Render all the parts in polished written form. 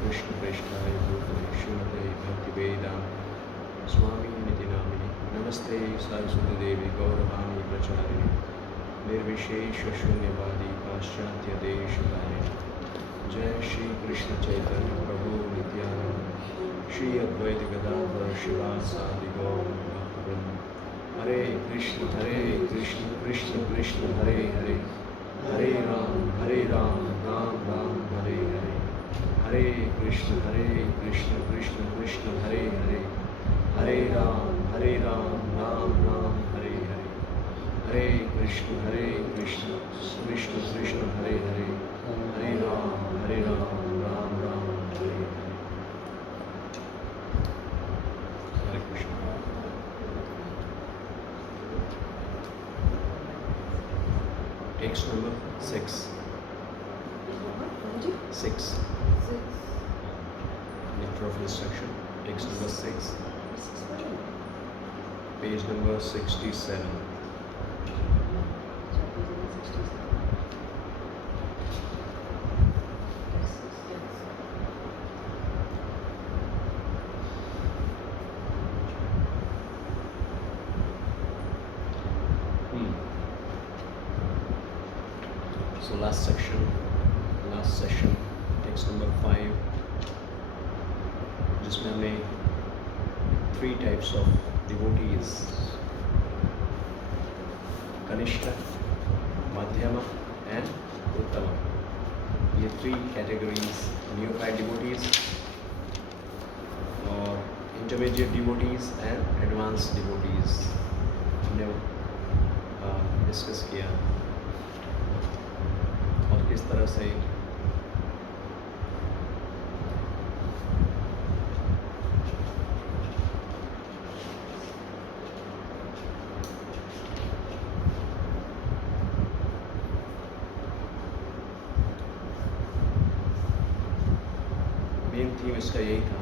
कृष्ण प्रेष्ठाय भूतले श्रीमते भक्तिवेदांत स्वामी निति नामिने नमस्ते सरस्वती देवी गौरवाणी प्रचारिणे निर्विशेष शून्यवादी पाश्चात्य देशकारिणे जय श्री कृष्ण चैतन्य प्रभु नित्यानंद श्री अद्वैत गदाधर शिवासादि गौर भक्तवृंद हरे Krishna Krishna Krishna Hare Hare Hare Ram Ram Ram Hare Hare Hare Krishna Krishna Krishna Hare Hare Hare Ram Ram Ram Hare Hare Hare Krishna Krishna Krishna Hare Hare Hare Ram Ram Ram Hare Hare Hare Krishna. Text number 6. 6. Letter of instruction. Text number 6. Page number 67. So last session, text number 5, जिसमें हमने 3 types of devotees, Kanishta, Madhyama and Uttama. ये 3 categories, neophyte devotees और intermediate devotees and advanced devotees हमने डिस्कस किया और किस तरह से मेन थीम इसका यही था।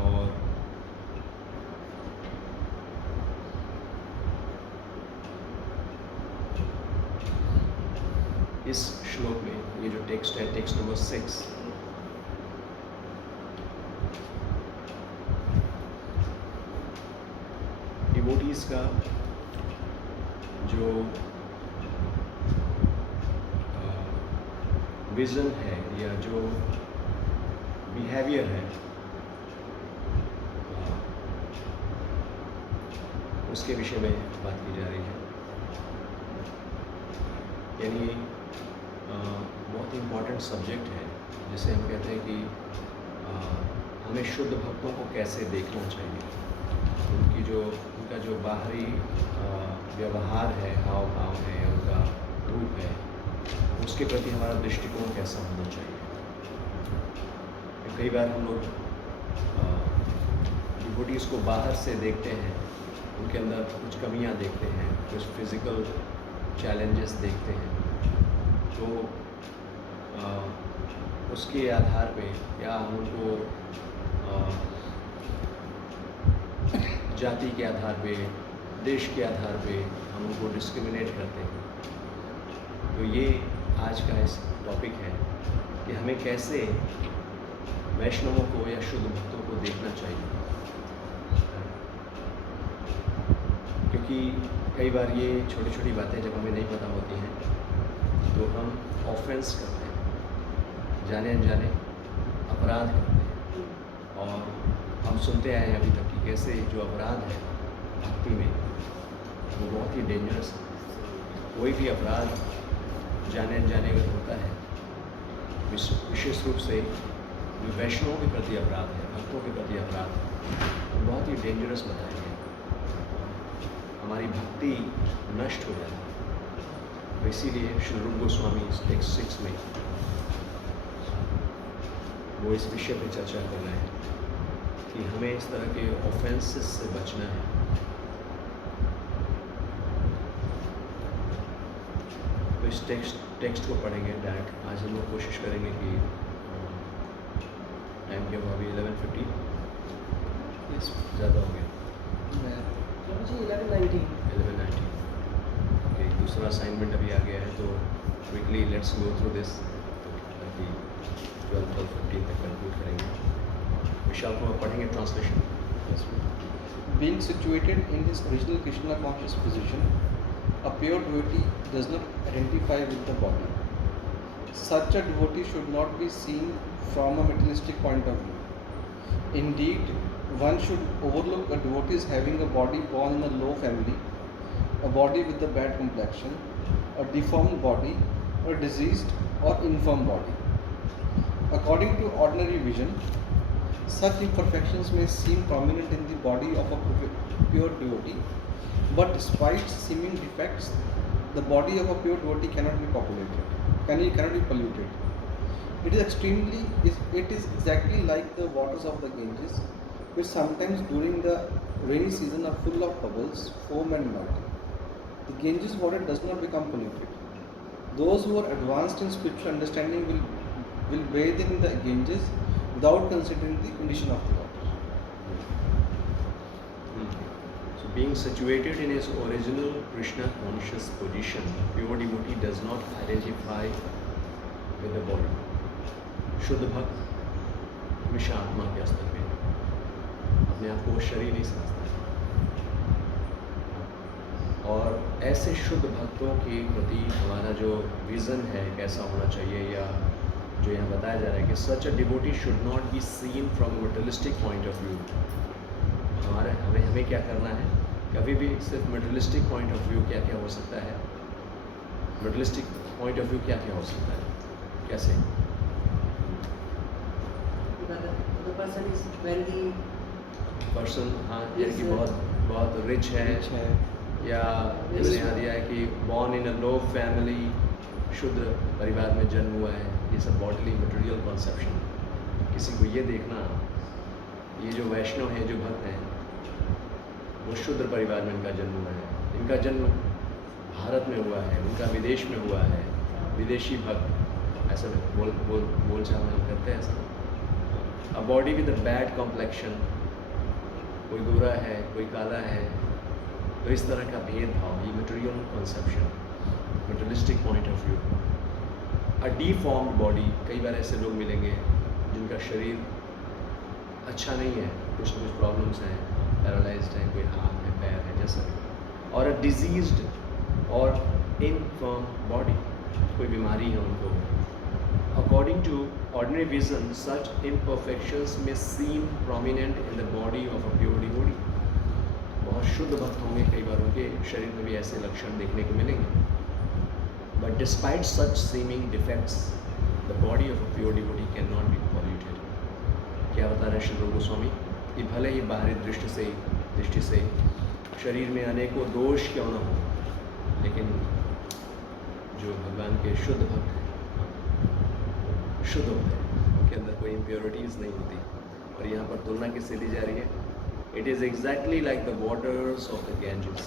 और इस श्लोक में ये जो टेक्स्ट है, टेक्स्ट नंबर 6, डिवोटीज का जो विजन है या जो बिहेवियर है उसके विषय में बात की जा रही है। यानी बहुत इम्पॉर्टेंट सब्जेक्ट है जिसे हम कहते हैं कि हमें शुद्ध भक्तों को कैसे देखना चाहिए, उनका जो बाहरी व्यवहार है, हाव भाव है, उनका रूप है, उसके प्रति हमारा दृष्टिकोण कैसा होना चाहिए। कई बार हम लोग डिवोटीज को बाहर से देखते हैं, उनके अंदर कुछ कमियां देखते हैं, कुछ फिज़िकल चैलेंजेस देखते हैं, तो उसके आधार पे या हम उनको जाति के आधार पे, देश के आधार पे हम उनको डिस्क्रिमिनेट करते हैं। तो ये आज का इस टॉपिक है कि हमें कैसे वैष्णवों को या शुद्ध भक्तों को देखना चाहिए, क्योंकि कई बार ये छोटी छोटी बातें जब हमें नहीं पता होती हैं तो हम ऑफेंस करते हैं, जाने अनजाने अपराध करते हैं। और हम सुनते आए हैं अभी तक कि कैसे जो अपराध है भक्ति में वो बहुत ही डेंजरस है। कोई भी अपराध जाने अनजाने अगर होता है, विशेष रूप से जो वैष्णवों के प्रति अपराध है, भक्तों के प्रति अपराध है, तो बहुत ही डेंजरस बताया गया। हमारी भक्ति नष्ट हो जाती है। तो इसीलिए श्री रूप गोस्वामी टेक्स्ट 6 में वो इस विषय पर चर्चा कर रहे हैं कि हमें इस तरह के ऑफेंसेस से बचना है। तो इस टेक्स्ट को पढ़ेंगे डायरेक्ट। आज हम लोग कोशिश करेंगे कि टाइम क्या हुआ अभी 11:50 ज़्यादा हो गया, 11:19। ओके, दूसरा असाइनमेंट अभी आ गया है तो quickly let's go through this ताकि 12 कंक्लूड करेंगे। विशाल कुमार पढ़ेंगे translation. Yes, being situated in this original Krishna conscious position, a pure devotee does not identify with the body. Such a devotee should not be seen from a materialistic point of view. Indeed, one should overlook a devotee as having a body born in a low family, a body with a bad complexion, a deformed body, a diseased or infirm body. According to ordinary vision, such imperfections may seem prominent in the body of a pure devotee, but despite seeming defects, the body of a pure devotee cannot be cannot be polluted. It is exactly like the waters of the Ganges, which sometimes during the rainy season are full of bubbles, foam and mud. The Ganges water does not become polluted. Those who are advanced in spiritual understanding will bathe in the Ganges without considering the condition of the water. So being situated in his original Krishna conscious position, pure devotee does not identify with the body. शुद्ध भक्त हमेशा आत्मा के स्तर में अपने आप को शरीर नहीं समझता है। और ऐसे शुद्ध भक्तों के प्रति हमारा जो विज़न है कैसा होना चाहिए, या जो यहाँ बताया जा रहा है कि such a devotee should not be seen from materialistic point of view. हमें क्या करना है, कभी भी सिर्फ मटेरियलिस्टिक पॉइंट ऑफ व्यू क्या क्या हो सकता है, मटेरियलिस्टिक पॉइंट ऑफ व्यू क्या क्या हो सकता है, कैसे? पर्सन, हाँ, यानी कि बहुत रिच है, या जैसे यहाँ दिया है कि born in a low family, शूद्र परिवार में जन्म हुआ है। ये सब बॉडीली मटेरियल कॉन्सेप्शन। किसी को ये देखना, ये जो वैष्णव हैं, जो भक्त हैं, वो शूद्र परिवार में इनका जन्म हुआ है, इनका जन्म भारत में हुआ है, उनका विदेश में हुआ है, विदेशी भक्त, ऐसा बोल चाल में हम करते हैं ऐसा। A body with a bad complexion, कोई गोरा है, कोई काला है, तो इस तरह का भेदभाव, ये material conception, materialistic point of view. A डीफॉर्म्ड body, कई बार ऐसे लोग मिलेंगे जिनका शरीर अच्छा नहीं है, कुछ ना कुछ प्रॉब्लम्स हैं, पैरालाइज्ड है, कोई हाथ है, पैर है, जैसा भी। और अ डिजीज्ड और इनफर्म बॉडी, कोई बीमारी है उनको। According to ordinary vision, such imperfections may seem prominent in the body of a pure devotee. बहुत शुद्ध भक्त होंगे, कई बार उनके शरीर में भी ऐसे लक्षण देखने को मिलेंगे। But despite such seeming defects, the body of a pure devotee cannot be polluted. क्या बता रहे हैं श्री रूप गोस्वामी कि भले ही बाहरी दृष्टि से शरीर में अनेकों दोष क्यों न हो, लेकिन जो भगवान के शुद्ध भक्त हैं, शुद्ध होते हैं, उनके अंदर कोई इम्प्योरिटीज़ नहीं होती। और यहाँ पर तुलना किससे दी जा रही है? It is exactly like the waters of the Ganges,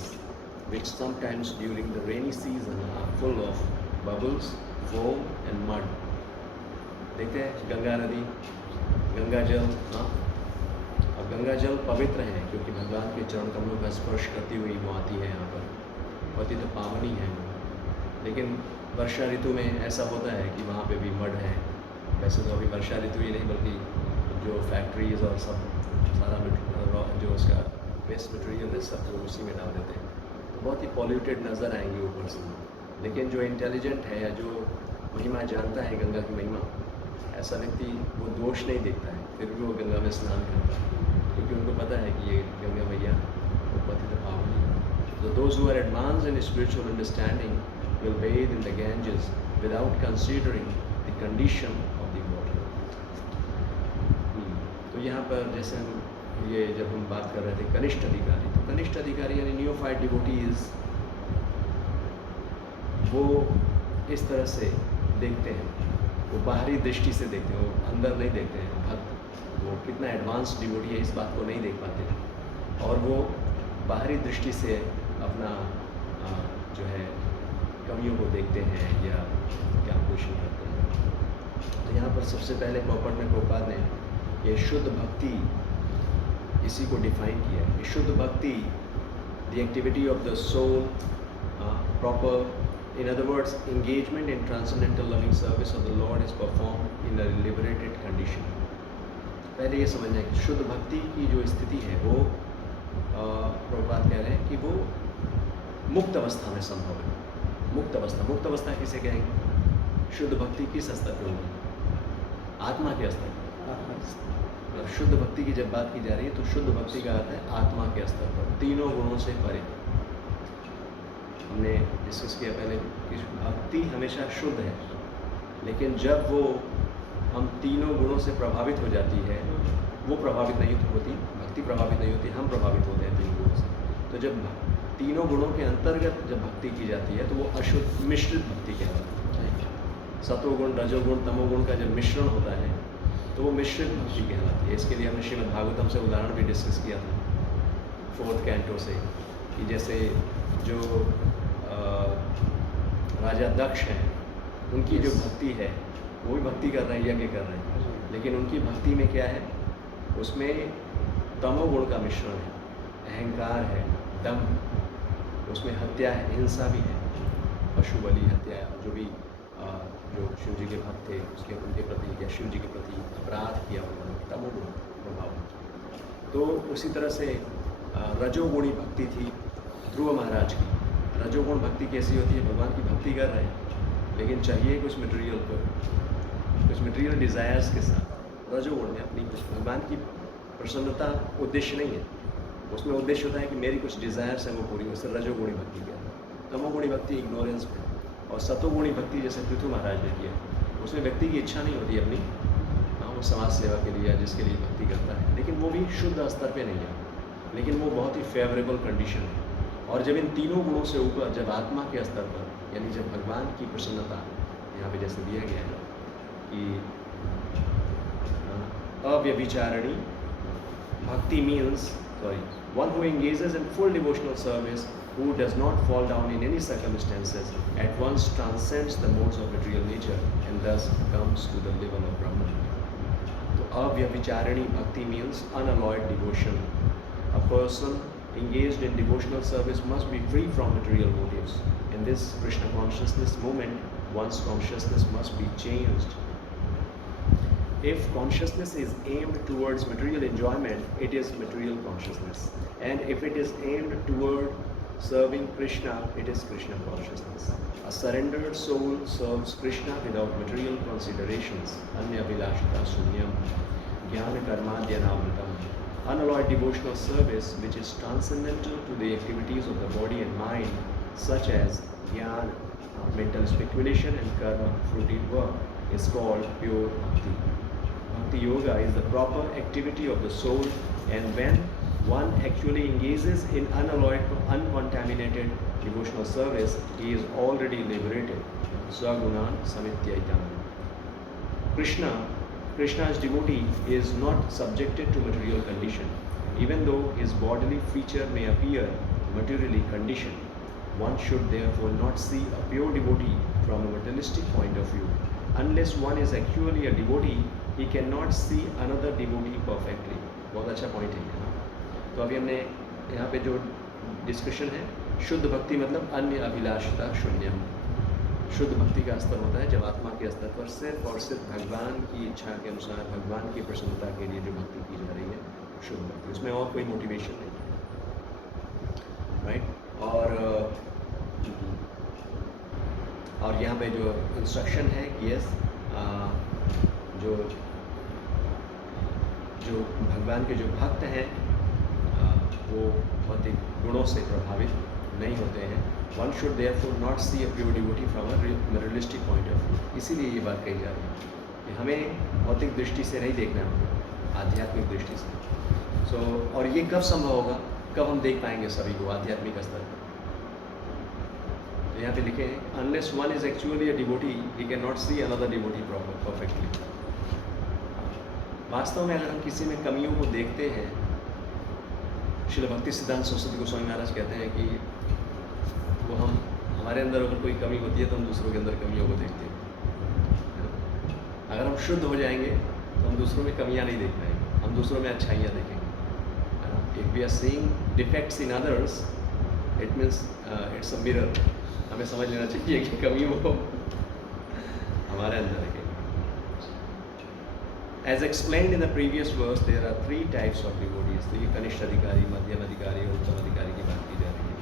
which sometimes during the rainy season are full of bubbles, foam and mud. देखते हैं गंगा नदी, गंगा जल, हाँ, अब गंगा जल पवित्र है क्योंकि भगवान के चरण कमलों का स्पर्श करती हुई वो आती है यहाँ पर, पति तो पावनी है। लेकिन वर्षा ऋतु में ऐसा होता है कि वहाँ पे भी मड है। वैसे तो अभी वर्षा ऋतु ही नहीं, बल्कि जो फैक्ट्रीज़ और सब सारा जो उसका वेस्ट मटेरियल है सब वो उसी में डाल देते हैं, तो बहुत ही पॉल्यूटेड नज़र आएंगे ऊपर से। लेकिन जो इंटेलिजेंट है या जो महिमा जानता है गंगा की महिमा, ऐसा व्यक्ति वो दोष नहीं देखता है, फिर भी वो गंगा में स्नान करता है, क्योंकि उनको पता है कि ये गंगा मैया वो पतित पावनी है। So those who are advanced in spiritual understanding will bathe in the Ganges without considering the condition of the water. तो यहाँ पर जैसे जब हम बात कर रहे थे कनिष्ठ अधिकारी, तो कनिष्ठ अधिकारी यानी न्यूफाइड डिवोटीज, वो इस तरह से देखते हैं, वो बाहरी दृष्टि से देखते हैं, वो अंदर नहीं देखते हैं। भक्त वो कितना एडवांस डिवोटी है इस बात को नहीं देख पाते, और वो बाहरी दृष्टि से अपना जो है कमियों को देखते हैं या क्या क्वेश्चन करते हैं। तो यहाँ पर सबसे पहले प्रभुपाद ने ये शुद्ध भक्ति, इसी को डिफाइन किया है। शुद्ध भक्ति, the activity of the soul, proper, in other words engagement in transcendental loving service of the Lord is perform in a liberated condition. पहले ये समझना है कि शुद्ध भक्ति की जो स्थिति है वो प्रभुपाद कह रहे हैं कि वो मुक्त अवस्था में संभव है। मुक्त अवस्था किसे कहेंगे? शुद्ध भक्ति किस स्तर पर होगी? आत्मा के स्तर पर। मतलब शुद्ध भक्ति की जब बात की जा रही है तो शुद्ध भक्ति का अर्थ है आत्मा के स्तर पर, तीनों गुणों से परे। हमने डिस्कस किया पहले कि भक्ति हमेशा शुद्ध है, लेकिन जब वो हम तीनों गुणों से प्रभावित हो जाती है, वो प्रभावित नहीं होती, भक्ति प्रभावित नहीं होती, हम प्रभावित होते हैं तीनों गुणों से। तो जब तीनों गुणों के अंतर्गत जब भक्ति की जाती है तो वो अशुद्ध मिश्रित भक्ति कहलाती है। सतोगुण, रजोगुण, तमोगुण का जब मिश्रण होता है तो वो मिश्रित भक्ति कहलाती है। इसके लिए हमने श्रीमद् भागवतम से उदाहरण भी डिस्कस किया था 4th कैंटो से, कि जैसे जो राजा दक्ष हैं उनकी जो भक्ति है वो भी भक्ति कर रहे हैं, यज्ञ कर रहे हैं, लेकिन उनकी भक्ति में क्या है? उसमें तमोगुण का मिश्रण है, अहंकार है, दम्भ, उसमें हत्या है, हिंसा भी है, पशु बलि हत्या, जो भी जो शिव जी के भक्त थे उसके उनके प्रति या शिव जी के प्रति अपराध किया उन्होंने, तमोगुण प्रभाव। तो उसी तरह से रजोगुणी भक्ति थी ध्रुव महाराज की। रजोगुण भक्ति कैसी होती है? भगवान की भक्ति कर रहे हैं लेकिन चाहिए कुछ मटेरियल डिज़ायर्स के साथ। रजोगुण में अपनी कुछ भगवान की प्रसन्नता उद्देश्य नहीं है, उसमें उद्देश्य होता है कि मेरी कुछ डिज़ायर्स हैं वो पूरी हो, उससे रजोगुणी भक्ति किया। तमोगुणी भक्ति इग्नोरेंस में, और सतोगुणी भक्ति जैसे पृथु महाराज ने किया, उसमें व्यक्ति की इच्छा नहीं होती अपनी, वो समाज सेवा के लिए या जिसके लिए भक्ति करता है, लेकिन वो भी शुद्ध स्तर पे नहीं है, लेकिन वो बहुत ही फेवरेबल कंडीशन है। और जब इन तीनों गुणों से ऊपर, जब आत्मा के स्तर पर, यानी जब भगवान की प्रसन्नता, यहाँ पे जैसे दिया गया है कि अव्यभिचारिणी भक्ति means one who engages in full devotional service, who does not fall down in any circumstances, at once transcends the modes of material nature and thus comes to the level of Brahman. So avyabhicharini bhakti means unalloyed devotion. A person engaged in devotional service must be free from material motives. In this Krishna consciousness moment, one's consciousness must be changed. If consciousness is aimed towards material enjoyment, it is material consciousness. And if it is aimed toward serving Krishna, it is Krishna consciousness. A surrendered soul serves Krishna without material considerations. Anya vilashita sunyam, jnana karmadhyanamritam. Unalloyed devotional service, which is transcendental to the activities of the body and mind, such as jnana, mental speculation, and karma, fruitive work, is called pure bhakti. Bhakti yoga is the proper activity of the soul, and when one actually engages in unalloyed, uncontaminated devotional service, he is already liberated. Swagunan samityaitam. Krishna's devotee is not subjected to material condition, even though his bodily feature may appear materially conditioned. One should therefore not see a pure devotee from a materialistic point of view. Unless one is actually a devotee, he cannot see another devotee perfectly. बहुत अच्छा point है। तो अभी हमने यहाँ पे जो discussion है, शुद्ध भक्ति मतलब अन्य अभिलाषता शून्यम। शुद्ध भक्ति का स्तर होता है जब आत्मा के स्तर पर सिर्फ और सिर्फ भगवान की इच्छा के अनुसार, भगवान की प्रसन्नता के लिए जो भक्ति की जा रही है, शुद्ध भक्ति, उसमें और कोई मोटिवेशन नहीं, राइट। और यहाँ पे जो इंस्ट्रक्शन है कि यस, जो भगवान के जो भक्त हैं वो भौतिक गुणों से प्रभावित नहीं होते हैं। One should therefore not see a pure devotee from a materialistic point of view. इसीलिए ये बात कही जा रही है कि हमें भौतिक दृष्टि से नहीं देखना है, आध्यात्मिक दृष्टि से। और ये कब संभव होगा, कब हम देख पाएंगे सभी को आध्यात्मिक स्तर पर? तो यहाँ पे लिखे हैं, unless one is actually a devotee, he can not see another devotee perfectly. वास्तव में अगर हम किसी में कमियों को देखते हैं, श्रील भक्ति सिद्धांत सरस्वती गोस्वामी महाराज कहते हैं कि वो हमारे अंदर अगर कोई कमी होती है तो हम दूसरों के अंदर कमियों को देखते हैं। अगर हम शुद्ध हो जाएंगे तो हम दूसरों में कमियां नहीं देख पाएंगे, हम दूसरों में अच्छाइयाँ देखेंगे। If we are seeing defects in others, it means it's a mirror. हमें समझ लेना चाहिए कि कमी वो हमारे अंदर है। As explained in the previous verse, there are three types of devotees. तो ये कनिष्ठ अधिकारी, मध्यम अधिकारी और उत्तम अधिकारी की बात की जा रही है।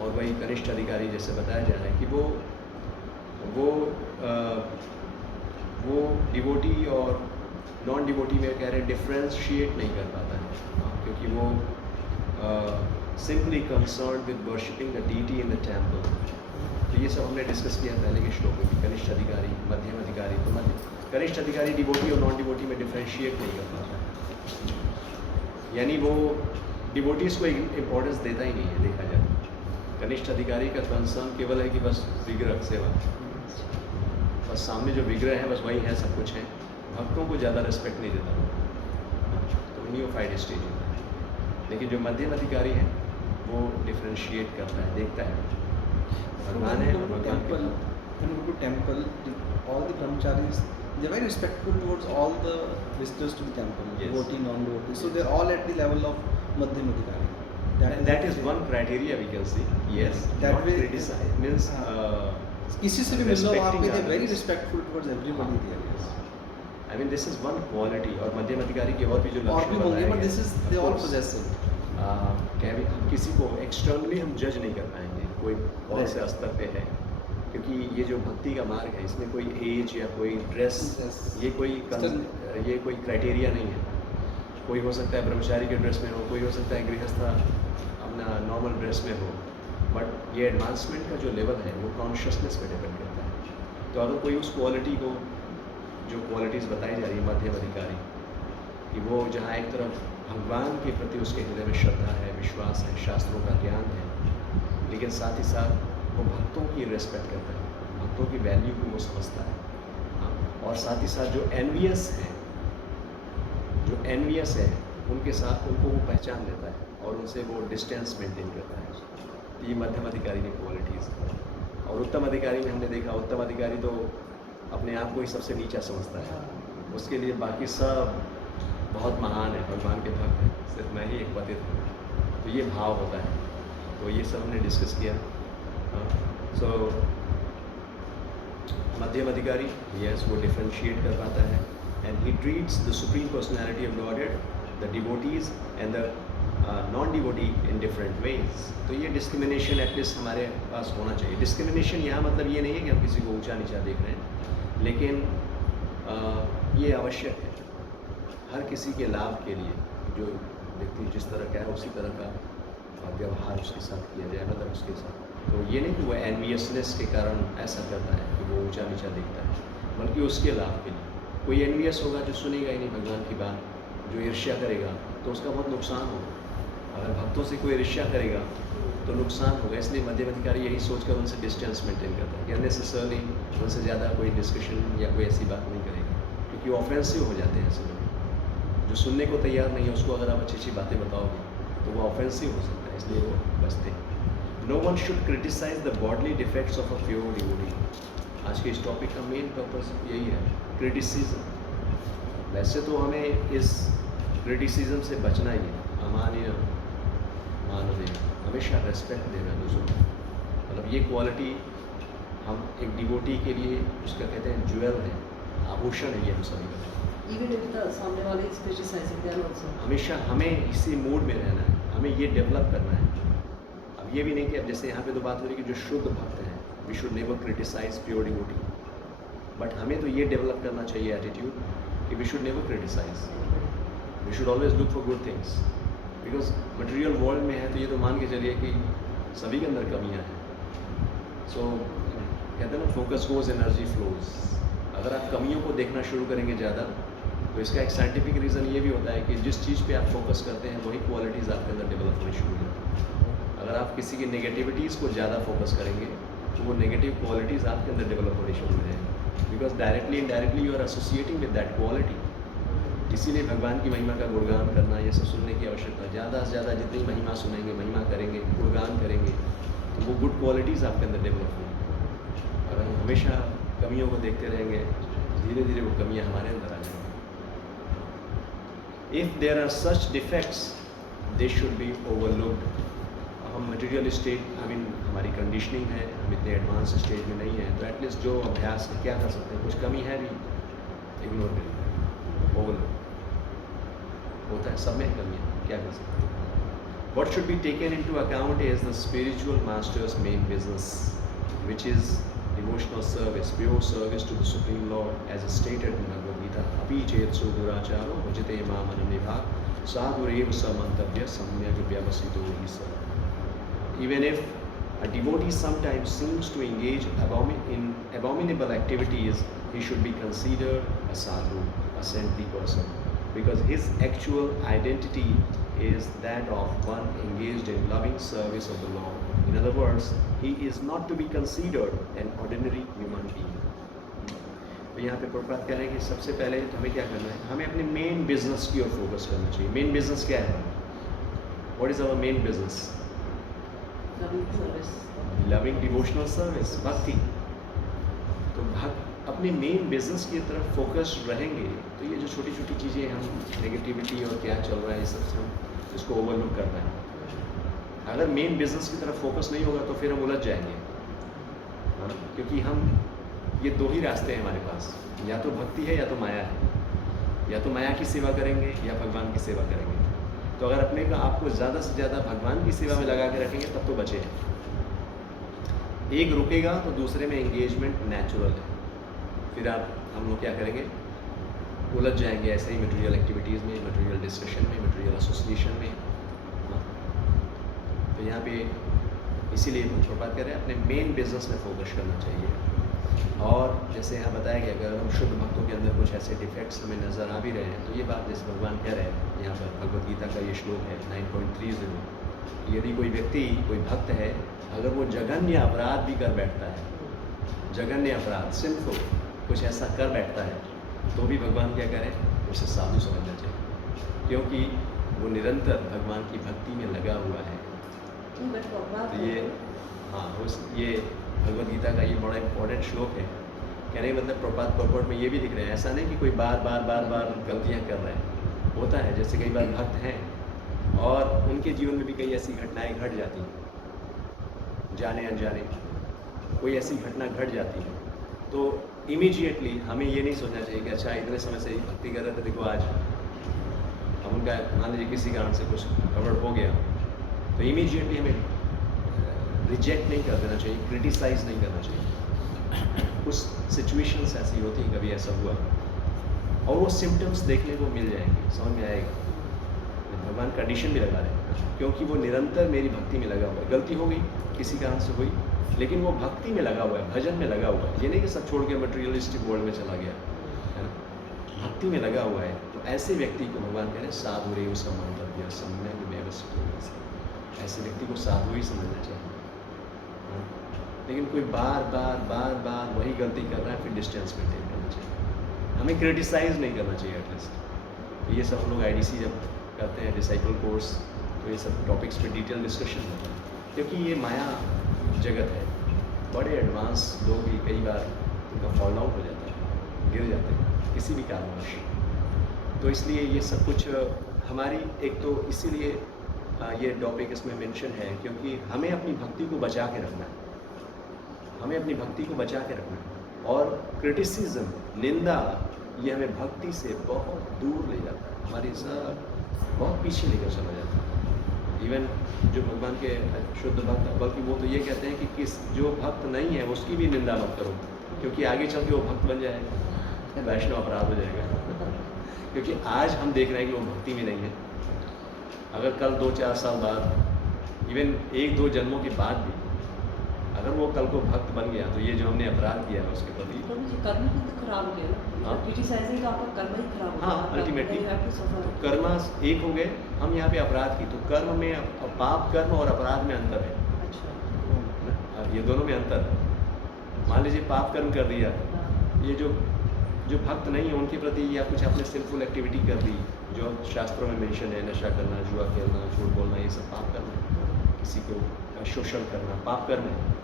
और वही कनिष्ठ अधिकारी जैसे बताया जा रहा है कि वो डिवोटी और नॉन डिवोटी में कह रहे हैं डिफ्रेंशिएट नहीं कर पाता है, क्योंकि वो simply concern with worshipping the deity in the temple. तो ये सब हमने डिस्कस किया पहले के श्लोक में कि कनिष्ठ अधिकारी, मध्यम अधिकारी। तो कनिष्ठ अधिकारी डिवोटी और नॉन डिवोटी में डिफ्रेंशिएट नहीं कर पाता, यानी वो डिवोटीज़ को इम्पोर्टेंस देता ही नहीं है देखा जाए। कनिष्ठ अधिकारी का कंसर्न केवल है कि बस विग्रह सेवा, बस सामने जो विग्रह है बस वही है, सब कुछ है, भक्तों को ज़्यादा रिस्पेक्ट नहीं देता, तो नियोफाइट स्टेज होता है। लेकिन जो मध्यम अधिकारी है वो डिफ्रेंशिएट करता है, देखता है भगवान है, भगवान के भक्त। When you go to temple, all the brahmacharis, they're very respectful towards all the visitors to the temple, Yes. devotee, non-devotee. So they're all at the level of Madhyam Adhikari. That is one criteria we can see. Yes, That not way- criticize means किसी से भी मिल लो वहाँ पे respecting they're very others. respectful towards everybody there. Yes. I mean this is one quality। और मध्यम अधिकारी के और भी जो और लक्षण भी होंगे, बताए but गए this is हैं, they of all course, possess it. क्या भी हम किसी को एक्सटर्नली हम जज नहीं कर पाएंगे कोई कौन से स्तर पे है, क्योंकि ये जो भक्ति का मार्ग है इसमें कोई एज या कोई ड्रेस Yes. ये कोई क्राइटेरिया नहीं है। कोई हो सकता है ब्रह्मचारी के ड्रेस में हो, कोई हो सकता है गृहस्थ अपना नॉर्मल ड्रेस में हो, बट ये एडवांसमेंट का जो लेवल है वो कॉन्शियसनेस पे डिपेंड करता है। तो अगर कोई उस क्वालिटी को, जो क्वालिटीज़ बताई जा रही है मध्यम अधिकारी कि वो जहाँ एक तरफ भगवान के प्रति उसके हृदय में श्रद्धा है, विश्वास है, शास्त्रों का ज्ञान है, लेकिन साथ ही साथ वो भक्तों की रिस्पेक्ट करता है, भक्तों की वैल्यू को वो समझता है। हाँ, और साथ ही साथ जो एनवियस है उनके साथ उनको वो पहचान लेता है और उनसे वो डिस्टेंस मेंटेन करता है। तो ये मध्यम अधिकारी की क्वालिटीज़ है। और उत्तम अधिकारी में हमने देखा, उत्तम अधिकारी तो अपने आप को ही सबसे नीचा समझता है, उसके लिए बाकी सब बहुत महान है, भगवान के भक्त हैं, सिर्फ मैं ही एक पतित हूँ। तो ये भाव होता है। तो ये सब हमने डिस्कस किया। सो मध्यम अधिकारी यस वो डिफ्रेंशिएट कर पाता है, and he treats the supreme personality of godhead, the devotees and the non devotee in different ways. तो ये डिस्क्रिमिनेशन एटलीस्ट हमारे पास होना चाहिए। डिस्क्रिमिनेशन यहाँ मतलब ये नहीं है कि हम किसी को ऊंचा नीचा देख रहे हैं, लेकिन ये आवश्यक है हर किसी के लाभ के लिए। जो व्यक्ति जिस तरह का है उसी तरह का व्यवहार उसके साथ किया जाए, मतलब उसके साथ। तो ये नहीं कि वो एनवियसनेस के कारण ऐसा करता है कि वो ऊंचा नीचा देखता है, बल्कि उसके लाभ के लिए। कोई एनवियस होगा जो सुनेगा ही नहीं भगवान की बात, जो ईर्ष्या करेगा तो उसका बहुत नुकसान होगा। अगर भक्तों से कोई ईर्ष्या करेगा तो नुकसान होगा। इसलिए मध्यम अधिकारी यही सोचकर उनसे डिस्टेंस मेंटेन करता है कि अननेसेसरली उनसे ज़्यादा कोई डिस्कशन या कोई ऐसी बात नहीं करेगा, क्योंकि ऑफेंसिव हो जाते हैं ऐसे लोग। जो सुनने को तैयार नहीं है उसको अगर आप अच्छी अच्छी बातें बताओगे तो वो ऑफेंसिव हो सकता है, इसलिए वो बचते हैं। No one should criticise the bodily defects of a pure devotee. आज के इस टॉपिक का मेन पर्पस यही है, क्रिटिसिज्म। वैसे तो हमें इस क्रिटिसिज्म से बचना ही है। अमान्य मानवीय, हमेशा रेस्पेक्ट देना दूसरों को। मतलब ये क्वालिटी हम एक डिवोटी के लिए उसका कहते हैं ज्वेल है, आभूषण है ये हम सभी का। Even if the सामने वाले is criticizing them also. हमेशा हमें इसी मूड में रहना है, हमें ये डेवलप करना है। अब ये भी नहीं कि अब जैसे यहाँ पे तो बात हो रही है कि जो शुद्ध भक्त हैं, we should never criticise pure devotee, but हमें तो ये डेवलप करना चाहिए एटीट्यूड कि we should never criticise, we should always look for good things. Because material world में है तो ये तो मान के चलिए कि सभी के अंदर कमियाँ हैं। सो कहते हैं ना, फोकस गोज एनर्जी फ्लोज। अगर आप कमियों को देखना शुरू करेंगे ज़्यादा, तो इसका एक साइंटिफिक रीज़न ये भी होता है कि जिस चीज़ पे आप फोकस करते हैं वही क्वालिटीज़ आपके अंदर डेवलप होनी शुरू होती हैं। अगर आप किसी की नेगेटिविटीज़ को ज़्यादा फोकस करेंगे तो वो नेगेटिव क्वालिटीज़ आपके अंदर डेवलप होनी शुरू हो जाएंगी, because directly indirectly you are associating with that quality. इसीलिए भगवान की महिमा का गुणगान करना, ये सब सुनने की आवश्यकता। ज़्यादा से ज़्यादा जितनी महिमा सुनेंगे, महिमा करेंगे, गुणगान करेंगे, तो वो गुड क्वालिटीज़ आपके अंदर डेवलप होंगी। अगर हम हमेशा कमियों को देखते रहेंगे, धीरे धीरे वो कमियाँ हमारे अंदर आ जाएंगी। If there are such defects they should be overlooked. हम मटेरियल स्टेट, हमारी कंडीशनिंग है, हम इतने एडवांस स्टेज में नहीं है, तो एटलीस्ट जो अभ्यास है क्या कर सकते हैं, कुछ कमी है भी इग्नोर करेंगे, ओवरलुक। होता है, सब में कमी है, क्या कर सकते हैं. What should be taken into account is the spiritual master's main business, which is devotional service, pure service to the Supreme Lord, as stated in Bhagavad Gita. Api chetsu duracharo bhajate mamananibha sadhurev samantavya samyak vyavasito hi sa. Even if a devotee sometimes seems to engage in abominable activities, he should be considered a sadhu, a saintly person, because his actual identity is that of one engaged in loving service of the Lord. In other words, he is not to be considered an ordinary human being. तो यहाँ पे प्रभुपाद कह रहे हैं कि सबसे पहले हमें क्या करना है, हमें अपने मेन बिजनेस की ओर फोकस करना चाहिए. मेन बिजनेस क्या है? What is our main business? Loving service. Loving devotional service, bhakti. तो अपने मेन बिजनेस की तरफ फोकस रहेंगे तो ये जो छोटी छोटी चीज़ें हम नेगेटिविटी और क्या चल रहा है इस सब से हम इसको ओवरलुक कर रहे हैं. अगर मेन बिजनेस की तरफ फोकस नहीं होगा तो फिर हम उलझ जाएंगे. हाँ, क्योंकि हम ये दो ही रास्ते हैं हमारे पास, या तो भक्ति है या तो माया है. या तो माया की सेवा करेंगे या भगवान की सेवा करेंगे. तो अगर अपने का आपको ज़्यादा से ज़्यादा भगवान की सेवा में लगा के रखेंगे तब तो बचे हैं. एक रुकेगा तो दूसरे में एंगेजमेंट नेचुरल है. फिर हम लोग क्या करेंगे, उलझ जाएंगे ऐसे ही मटेरियल एक्टिविटीज़ में, मटेरियल डिस्कशन में, मटेरियल एसोसिएशन में. तो यहाँ पे इसीलिए प्रभुपाद कह रहे हैं अपने मेन बिजनेस में फोकस करना चाहिए. और जैसे यहाँ बताया गया अगर हम शुद्ध भक्तों के अंदर कुछ ऐसे डिफेक्ट्स हमें नज़र आ भी रहे हैं तो ये बात जैसे भगवान कह रहे हैं यहाँ पर भगवद गीता का ये श्लोक है 9.30. यदि कोई व्यक्ति, कोई भक्त है, अगर वो जघन्य अपराध भी कर बैठता है, जघन्य अपराध, सिंफुल कुछ ऐसा कर बैठता है, तो भी भगवान क्या करें, उसे साधु समझना चाहिए, क्योंकि वो निरंतर भगवान की भक्ति में लगा हुआ है. तो ये ये भगवद गीता का ये बड़ा इंपॉर्टेंट श्लोक है. कहने का मतलब प्रपात पर्पट में ये भी लिख रहे हैं, ऐसा नहीं कि कोई बार बार गलतियाँ कर रहे हैं. होता है जैसे कई बार भक्त हैं और उनके जीवन में भी कई ऐसी घटनाएं घट जाती हैं, जाने अनजाने कोई ऐसी घटना घट जाती है, तो इमीडिएटली हमें ये नहीं सोचना चाहिए कि अच्छा इतने समय से भक्ति कर रहे थे, देखो आज हम उनका मान लीजिए किसी कारण से कुछ गड़बड़ हो गया, तो इमीडिएटली हमें रिजेक्ट नहीं कर देना चाहिए, क्रिटिसाइज नहीं करना चाहिए. कुछ सिचुएशंस ऐसी होती हैं, कभी ऐसा हुआ और वो सिम्टम्स देखने को मिल जाएंगे, समझ में आएगा. भगवान कंडीशन भी लगा रहे हैं क्योंकि वो निरंतर मेरी भक्ति में लगा हुआ है. गलती हो गई, किसी कारण से हुई, लेकिन वो भक्ति में लगा हुआ है, भजन में लगा हुआ है. ये नहीं कि सब छोड़ के मटेरियलिस्टिक वर्ल्ड में चला गया, है ना, भक्ति में लगा हुआ है. तो ऐसे व्यक्ति को भगवान कह रहे हैं साधु रे समंतव्य सम्यक व्यवस्थित. ऐसे व्यक्ति को साधु ही समझना चाहिए. लेकिन कोई बार बार वही गलती कर रहा है, फिर डिस्टेंस मेंटेन करना चाहिए. हमें क्रिटिसाइज नहीं करना चाहिए एटलीस्ट. तो ये सब हम लोग IDC जब करते हैं डिसाइपल कोर्स, तो ये सब टॉपिक्स पे डिटेल डिस्कशन होता है, क्योंकि ये माया जगत है. बड़े एडवांस लोग भी कई बार उनका फॉल आउट हो जाता है, गिर जाते हैं किसी भी कारणवश. तो इसलिए ये सब कुछ हमारी एक तो इसीलिए ये टॉपिक इसमें मेंशन है क्योंकि हमें अपनी भक्ति को बचा के रखना है. हमें अपनी भक्ति को बचा के रखना है. और क्रिटिसिज्म, निंदा, ये हमें भक्ति से बहुत दूर ले जाता है, हमारी सब बहुत पीछे लेकर चला जाता है. इवन जो भगवान के शुद्ध भक्त, बल्कि वो तो ये कहते हैं कि जो भक्त नहीं है उसकी भी निंदा मत करो, क्योंकि आगे चल के वो भक्त बन जाएगा, वैष्णव अपराध हो जाएगा. क्योंकि आज हम देख रहे हैं कि वो भक्ति में नहीं है. अगर कल 2-4 साल बाद, इवन 1-2 जन्मों के बाद भी अगर वो कल को भक्त बन गया, तो ये जो हमने अपराध किया है उसके प्रति, तो मुझे कर्म भी तो खराब हो गया ना. हाँ. क्रिटिसाइजिंग का आपका कर्म ही खराब हो गया. हाँ, अल्टीमेटली तो कर्म एक हो गए. हम यहाँ पे अपराध की, तो कर्म में पाप कर्म और अपराध में अंतर है. अच्छा, ये दोनों में अंतर है. मान लीजिए पाप कर्म कर दिया, ये जो भक्त नहीं है उनके प्रति या कुछ आपने सिंफुल एक्टिविटी कर दी, जो शास्त्रों में मेंशन है, नशा करना, जुआ खेलना, झूठ बोलना, ये सब पाप कर्म है. किसी को शोषण करना पाप कर्म है.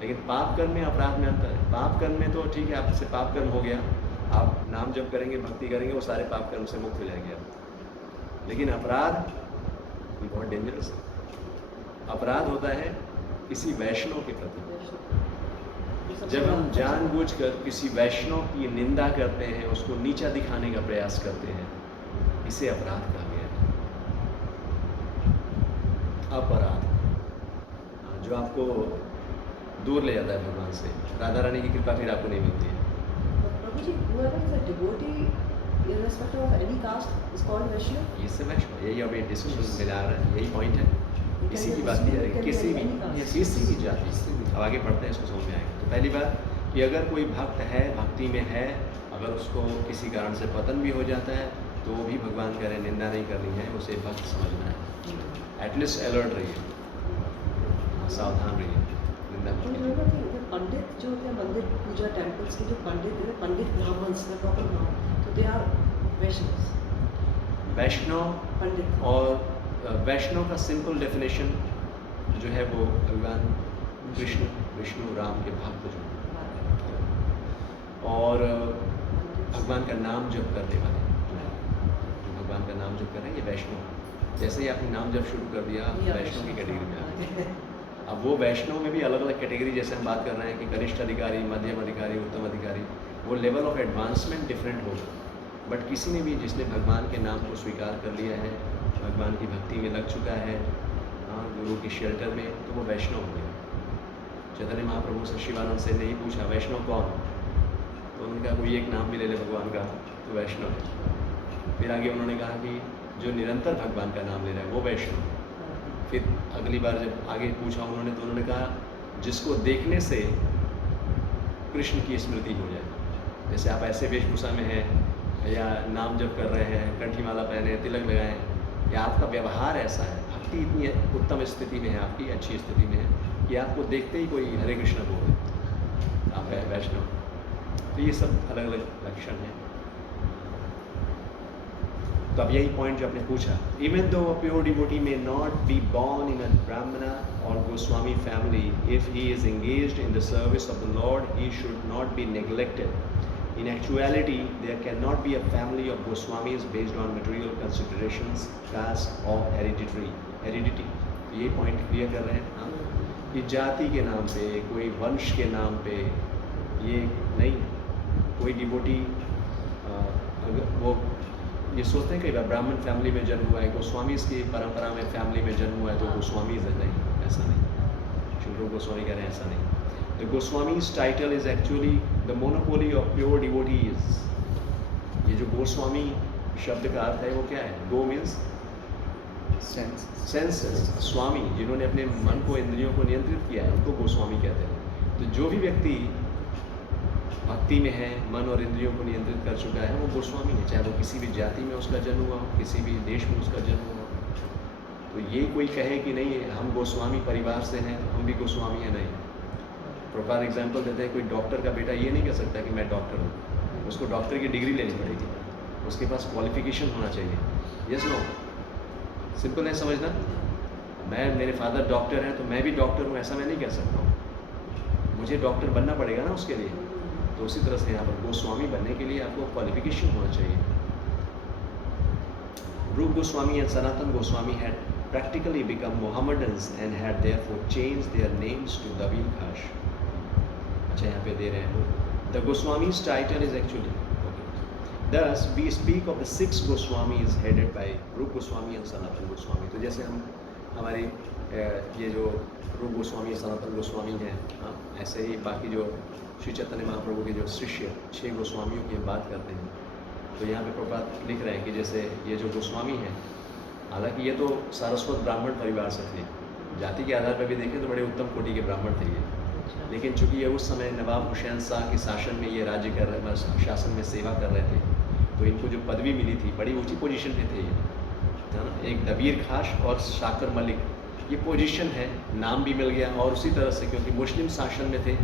लेकिन पाप कर्म में अपराध में अंतर है. पाप कर्म में तो ठीक है, आपसे पाप कर्म हो गया, आप नाम जप करेंगे, भक्ति करेंगे, वो सारे पाप कर्म से मुक्त हो जाएंगे आप. लेकिन अपराध बहुत डेंजरस है. अपराध होता है किसी वैष्णव के प्रति. जब हम जानबूझकर किसी वैष्णव की निंदा करते हैं, उसको नीचा दिखाने का प्रयास करते हैं, इसे अपराध कहा गया है। अपराध जो आपको दूर ले जाता है भगवान से। राधा रानी की कृपा फिर आपको नहीं मिलती है। But Prabhuji, whoever is a devotee, irrespective of any caste, is called Vaishnava. ये सब वैष्णव, यही अभी डिस्कशन में जा रहा है, यही पॉइंट है। इसी की बात की जा रही है, किसी भी जाति। अब आगे पढ़ते हैं, इसको समझ में आएगा। तो पहली बात कि अगर कोई भक्त है, भक्ति में है, अगर उसको किसी कारण से पतन भी हो जाता है तो भी भगवान कह रहे हैं निंदा नहीं करनी है, उसे भक्त समझना है। एटलीस्ट अलर्ट रहिए, सावधान रहिए, निंदा तो मत जो है ना कि पंडित जो होते हैं मंदिर पूजा टेम्पल्स के जो पंडित हैं, पंडित ब्राह्मण्स में प्रॉपर ब्राह्मण, तो दे आर वैष्णव्स। कीजिए। वैष्णव पंडित और वैष्णव का सिंपल डेफिनेशन जो है वो भगवान विष्णु राम के भक्त जो हैं, और भगवान का नाम जप करने वाले, जो भगवान का नाम जप कर रहे हैं, ये वैष्णव। जैसे ही आपने नाम जप शुरू कर दिया, आप वैष्णव की कैटेगरी में आ गए। अब वो वैष्णव में भी अलग अलग कैटेगरी, जैसे हम बात कर रहे हैं कि कनिष्ठ अधिकारी, मध्यम अधिकारी, उत्तम अधिकारी, वो लेवल ऑफ एडवांसमेंट डिफरेंट होगा। बट किसी ने भी जिसने भगवान के नाम को स्वीकार कर लिया है, भगवान की भक्ति में लग चुका है, गुरु की शेल्टर में, तो वो वैष्णव हो गया। चैतन्य महाप्रभु से शिवानंद से नहीं पूछा वैष्णव कौन, तो उन्होंने कहा कोई एक नाम भी ले ले भगवान का तो वैष्णव है। फिर आगे उन्होंने कहा कि जो निरंतर भगवान का नाम ले रहा है वो वैष्णव है। फिर अगली बार जब आगे पूछा उन्होंने, तो उन्होंने कहा जिसको देखने से कृष्ण की स्मृति हो जाए। जैसे आप ऐसे वेशभूषा में हैं या नाम जप कर रहे हैं, कंठी माला पहने, तिलक लगाएं, या आपका व्यवहार ऐसा है, भक्ति इतनी उत्तम स्थिति में है, आपकी अच्छी स्थिति में है कि आपको देखते ही कोई हरे कृष्ण बोले, आप है वैष्णव। तो ये सब अलग अलग लक्षण हैं। तो अब यही पॉइंट जो आपने पूछा, even though a pure devotee may not be born in a Brahmana और Goswami family, if he is engaged in the service of the lord he should not be neglected. In actuality, there cannot be a family of Goswamis based on material considerations, caste or heredity. तो ये point clear कर रहे हैं हम कि जाति के नाम पे, कोई वंश के नाम पे ये नहीं। कोई डिवोटी अगर वो ये सोचते हैं कई बार ब्राह्मण फैमिली में जन्म हुआ है, गोस्वामीज की परंपरा में फैमिली में जन्म हुआ है तो गोस्वामीज है, नहीं, ऐसा नहीं। शुभ रूप गोस्वामी कह रहे हैं ऐसा नहीं। The Goswami's title is actually the monopoly of pure devotees. ये जो गोस्वामी शब्द का अर्थ है वो क्या है? गो मीन्स सेंसेस, स्वामी, जिन्होंने अपने मन को, इंद्रियों को नियंत्रित किया है, उनको गोस्वामी कहते हैं। तो जो भी व्यक्ति भक्ति में है, मन और इंद्रियों को नियंत्रित कर चुका है, वो गोस्वामी है, चाहे वो किसी भी जाति में उसका जन्म हुआ हो, किसी भी देश में उसका जन्म हुआ हो। तो ये कोई कहे कि नहीं हम गोस्वामी परिवार से हैं तो हम भी गोस्वामी हैं, नहीं। प्रॉपर एग्जाम्पल देते हैं, कोई डॉक्टर का बेटा ये नहीं कह सकता कि मैं डॉक्टर हूँ, उसको डॉक्टर की डिग्री लेनी पड़ेगी, उसके पास क्वालिफिकेशन होना चाहिए। यस नो, सिंपल है समझना। मेरे फादर डॉक्टर हैं तो मैं भी डॉक्टर हूँ, ऐसा मैं नहीं कह सकता हूँ, मुझे डॉक्टर बनना पड़ेगा ना उसके लिए। तो उसी तरह से यहाँ पर गोस्वामी बनने के लिए आपको क्वालिफिकेशन होना चाहिए। रूप Goswami and Sanatan Goswami had practically become Mohammedans and had therefore changed their names to Dabir Khash. अच्छा यहाँ पे दे रहे हैं, the Goswami's title is actually okay. Thus we speak of the 6 Goswamis headed by Rup Goswami and Sanatan Goswami. तो जैसे हम हमारी ये जो रूप गोस्वामी सनातन गोस्वामी हैं, हाँ, ऐसे ही बाकी जो श्री चैतन्य महाप्रभु के जो शिष्य 6 गोस्वामियों की हम बात करते हैं। तो यहाँ पे प्रभुपाद लिख रहे हैं कि जैसे ये जो गोस्वामी हैं, हालांकि ये तो सारस्वत ब्राह्मण परिवार से थे, जाति के आधार पर भी देखें तो बड़े उत्तम कोटि के ब्राह्मण थे ये, लेकिन चूंकि ये उस समय नवाब हुसैन शाह के शासन में ये राज्य कर रहे, शासन में सेवा कर रहे थे, तो इनको जो पदवी मिली थी बड़ी ऊंची पोजीशन पे थे ये, है ना। एक दबीर खाश और शाकर मलिक, ये पोजीशन है, नाम भी मिल गया। और उसी तरह से क्योंकि मुस्लिम शासन में थे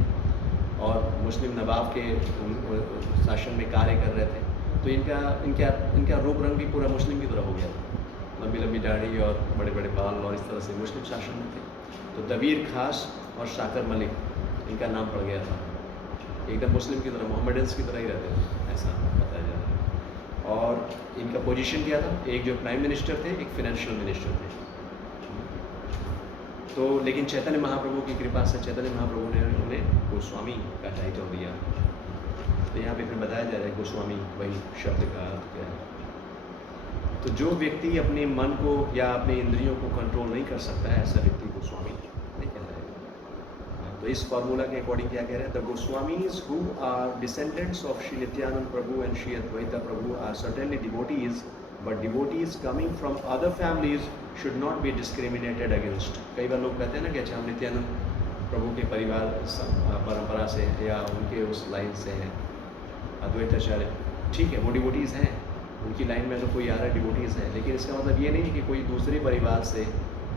और मुस्लिम नवाब के शासन में कार्य कर रहे थे, तो इनका रूप रंग भी पूरा मुस्लिम की तरह हो गया, लंबी लंबी दाढ़ी और बड़े बड़े बाल, और इस तरह से मुस्लिम शासन में थे। तो दबीर खास और शाकर मलिक इनका नाम पड़ गया था, एकदम मुस्लिम की तरह, मोहम्मडन्स की तरह ही रहते थे, ऐसा बताया जा रहा है। और इनका पोजीशन क्या था? एक जो प्राइम मिनिस्टर थे, एक फाइनेंशियल मिनिस्टर थे। तो लेकिन चैतन्य महाप्रभु की कृपा से चैतन्य महाप्रभु ने उन्हें गोस्वामी का टाइटल दिया। तो यहाँ पे फिर बताया जा रहा है गोस्वामी वही शब्द का अर्थ क्या है। तो जो व्यक्ति अपने मन को या अपने इंद्रियों को कंट्रोल नहीं कर सकता है, ऐसा व्यक्ति गोस्वामी नहीं कहलाएगा। तो इस फॉर्मूला के अकॉर्डिंग क्या कह रहे हैं, the Goswamis who are descendants of Shri Nityananda Prabhu and Shri Advaita Prabhu are certainly devotees, but devotees coming from other families should not be discriminated against. कई बार लोग कहते हैं ना कि अच्छा हम नित्यानंद प्रभु के परिवार परंपरा से हैं या उनके उस लाइन से हैं, अद्वैताचार्य, ठीक है वो डिवोटीज़ हैं, उनकी लाइन में तो कोई आ रहा है डिवोटीज़ हैं, लेकिन इसका मतलब ये नहीं है कि कोई दूसरे परिवार से,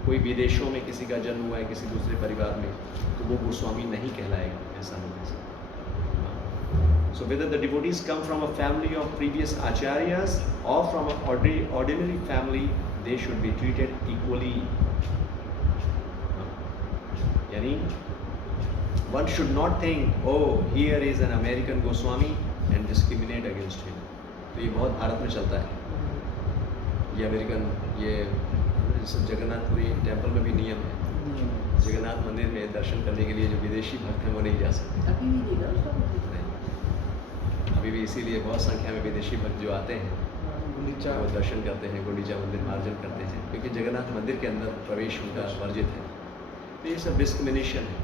कोई विदेशों में किसी का जन्म हुआ है किसी दूसरे परिवार में, तो वो गोस्वामी नहीं कहलाएगा, ऐसा नहीं है। So whether the devotees come from a family of previous acharyas or from an ordinary family, they should be treated equally. यानी one should not think, oh here is an American Goswami and discriminate against him. तो ये बहुत भारत में चलता है, ये American, ये Jagannathpuri temple में भी नियम है, जगन्नाथ मंदिर में दर्शन करने के लिए जो विदेशी भक्त हैं वो नहीं जा सकते। अभी भी नहीं ना उसका मतलब? नहीं, अभी भी इसीलिए बहुत संख्या में विदेशी भक्त जो आते हैं वो दर्शन करते हैं, गुंडीचा मंदिर मार्जन करते हैं, क्योंकि जगन्नाथ मंदिर के अंदर प्रवेश उनका वर्जित है। तो ये सब डिस्क्रिमिनेशन है।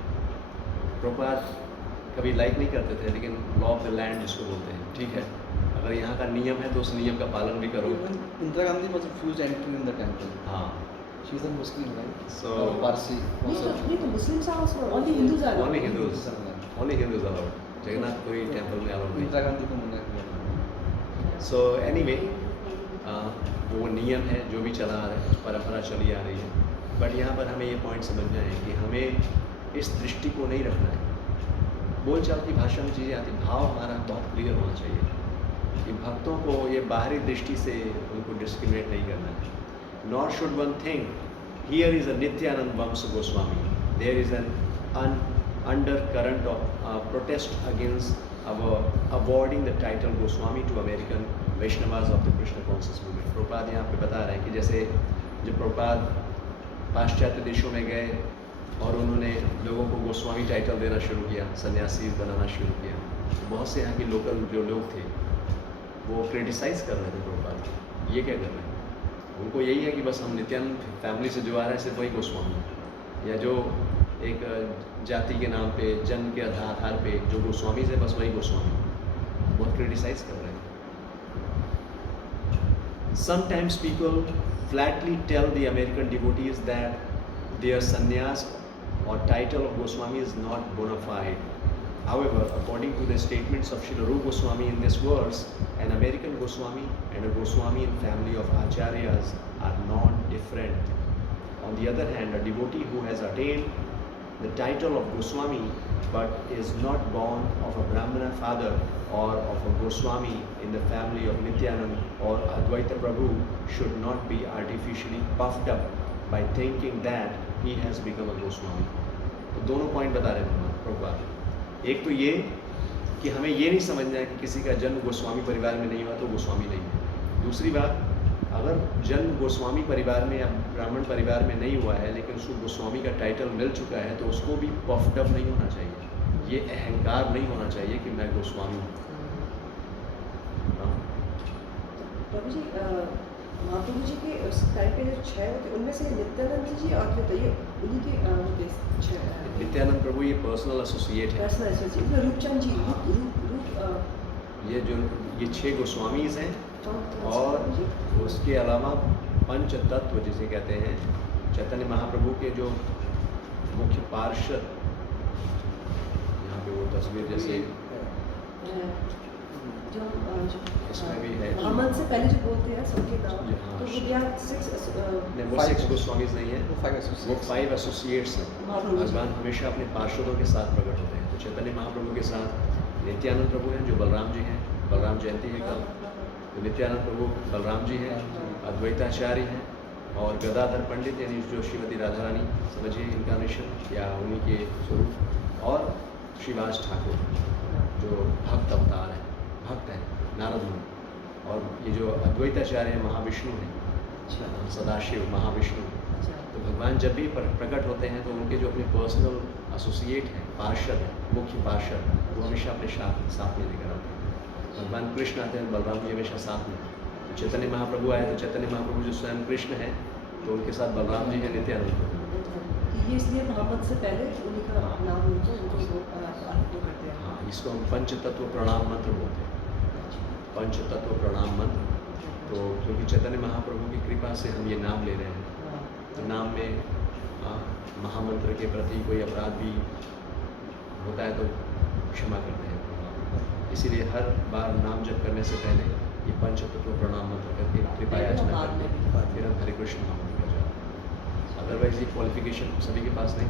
प्रभुपाद कभी लाइक नहीं करते थे, लेकिन लॉ ऑफ द लैंड जिसको बोलते हैं, ठीक है, अगर यहाँ का नियम है तो उस नियम का पालन भी करो। Indira Gandhi was refused entry in the temple. हाँ, She is a Muslim, right? So- Parsi. नहीं तो Muslims are also only Hindus आर only Hindus, only Hindus allowed, Jagannathpuri temple में अलाउड नहीं। Indira Gandhi को मना किया। सो एनीवे वो नियम है जो भी चला आ रहा है, परंपरा चली आ रही है, बट यहाँ पर हमें ये पॉइंट समझना है कि हमें इस दृष्टि को नहीं रखना है। बोलचाल की भाषा में चीज़ें आती, भाव हमारा बहुत क्लियर होना चाहिए कि भक्तों को ये बाहरी दृष्टि से उनको डिस्क्रिमिनेट नहीं करना है। Not should one think here is a Nityananda vamsha Goswami, there is an undercurrent of protest against awarding the title Goswami to American Vaishnavas of the Krishna conscious movement. Prabhupada यहाँ पे बता रहे हैं कि जैसे जब प्रभुपाद पाश्चात्य देशों में गए और उन्होंने लोगों को गोस्वामी टाइटल देना शुरू किया, सन्यासी बनाना शुरू किया, तो बहुत से यहाँ के लोकल जो लोग थे वो क्रिटिसाइज़ कर रहे थे प्रभुपाद को, ये क्या कर रहे हैं, उनको यही है कि बस हम नित्यानंद फैमिली से जो आ रहा है सिर्फ वही गोस्वामी, या जो एक जाति के नाम पे, जन्म के आधार पे जो गोस्वामी से बस वही गोस्वामी, बहुत क्रिटिसाइज़ कर रहे थे। Sometimes people flatly tell the American devotees that their sannyas or title of Goswami is not bona fide. However, according to the statements of Srila Rupa Goswami in this verse, an American Goswami and a Goswami in family of Acharyas are not different. On the other hand, a devotee who has attained the title of Goswami but is not born of a Brahmana father or of a Goswami in the family of Nityanand or Advaita Prabhu should not be artificially puffed up by thinking that he has become a Goswami. तो दोनों point बता रहे हैं प्रभुपाद। एक तो ये कि हमें ये नहीं समझना है कि किसी का जन्म गोस्वामी परिवार में नहीं हुआ तो गोस्वामी नहीं है। दूसरी बात, अगर जन्म गोस्वामी परिवार में या ब्राह्मण परिवार में नहीं हुआ है लेकिन उसको गोस्वामी का टाइटल मिल चुका है तो उसको भी पफ्ड अप नहीं होना चाहिए, ये अहंकार नहीं होना चाहिए कि मैं गोस्वामी हूँ। हाँ। प्रभु जी महाप्रभु जी के उस टाइम पे जो 6 होते उनमें से नित्यानंद जी और जो ये उन्हीं के होते 6 नित्यानंद प्रभु ये पर्सनल एसोसिएट है। पर्सनल एसोसिएट रूपचंद जी रूप ये जो ये 6 गोस्वामीज हैं कौन और जी? उसके अलावा पंच तत्व जिसे कहते हैं, चैतन्य महाप्रभु के जो मुख्य पार्षद, यहाँ पे वो तस्वीर जैसे जो इसमें भी है। ब्राह्मण से पहले जो बोलते हैं सबके नाम, हाँ। तो वो क्या 6 नहीं, वो 6 गोस्वामीज नहीं है, वो 5 associates. वो 5 एसोसिएट्स हैं। महाप्रभु जी। भगवान हमेशा अपने पार्षदों के साथ प्रकट होते हैं। तो चैतन्य महाप्रभु के साथ नित्यानंद प्रभु हैं जो बलराम जी हैं, बलराम जयंती है कल, तो नित्यानंद प्रभु बलराम जी हैं, अद्वैताचार्य हैं और गदाधर पंडित यानी जो श्रीमती राधा रानी समझिए इनकारनेशन या उन्हीं के स्वरूप, और श्रीवास ठाकुर जो भक्त अवतार हैं, भक्त हैं नारद मुनि, और ये जो अद्वैताचार्य हैं महाविष्णु हैं, सदाशिव महाविष्णु। तो भगवान जब भी प्रकट होते हैं तो उनके जो अपने पर्सनल एसोसिएट हैं, पार्षद हैं, मुख्य पार्षद, वो हमेशा अपने साथ में लेकर आते हैं। भगवान कृष्ण आते हैं, बलराम जी हमेशा साथ में, चैतन्य महाप्रभु आए तो चैतन्य महाप्रभु जो स्वयं कृष्ण हैं तो उनके साथ बलराम जी हैं नित्यानंद। कि ये इसलिए मोहम्मद से पहले उन्हीं का नाम उनको उनको वो करते हैं। हाँ, इसको हम पंच तत्व प्रणाम मंत्र बोलते हैं, पंच तत्व प्रणाम मंत्र। तो क्योंकि चैतन्य महाप्रभु की कृपा से हम ये नाम ले रहे हैं, तो नाम में महामंत्र के प्रति कोई अपराध भी होता है तो क्षमा करते हैं। इसीलिए हर बार नाम जप करने से पहले ये पंच तत्व प्रणाम मंत्र करके कृपा याचना करते हैं, फिर हम हरे कृष्ण महामंत्र कर जाते हैं। अदरवाइज ये क्वालिफिकेशन सभी के पास नहीं,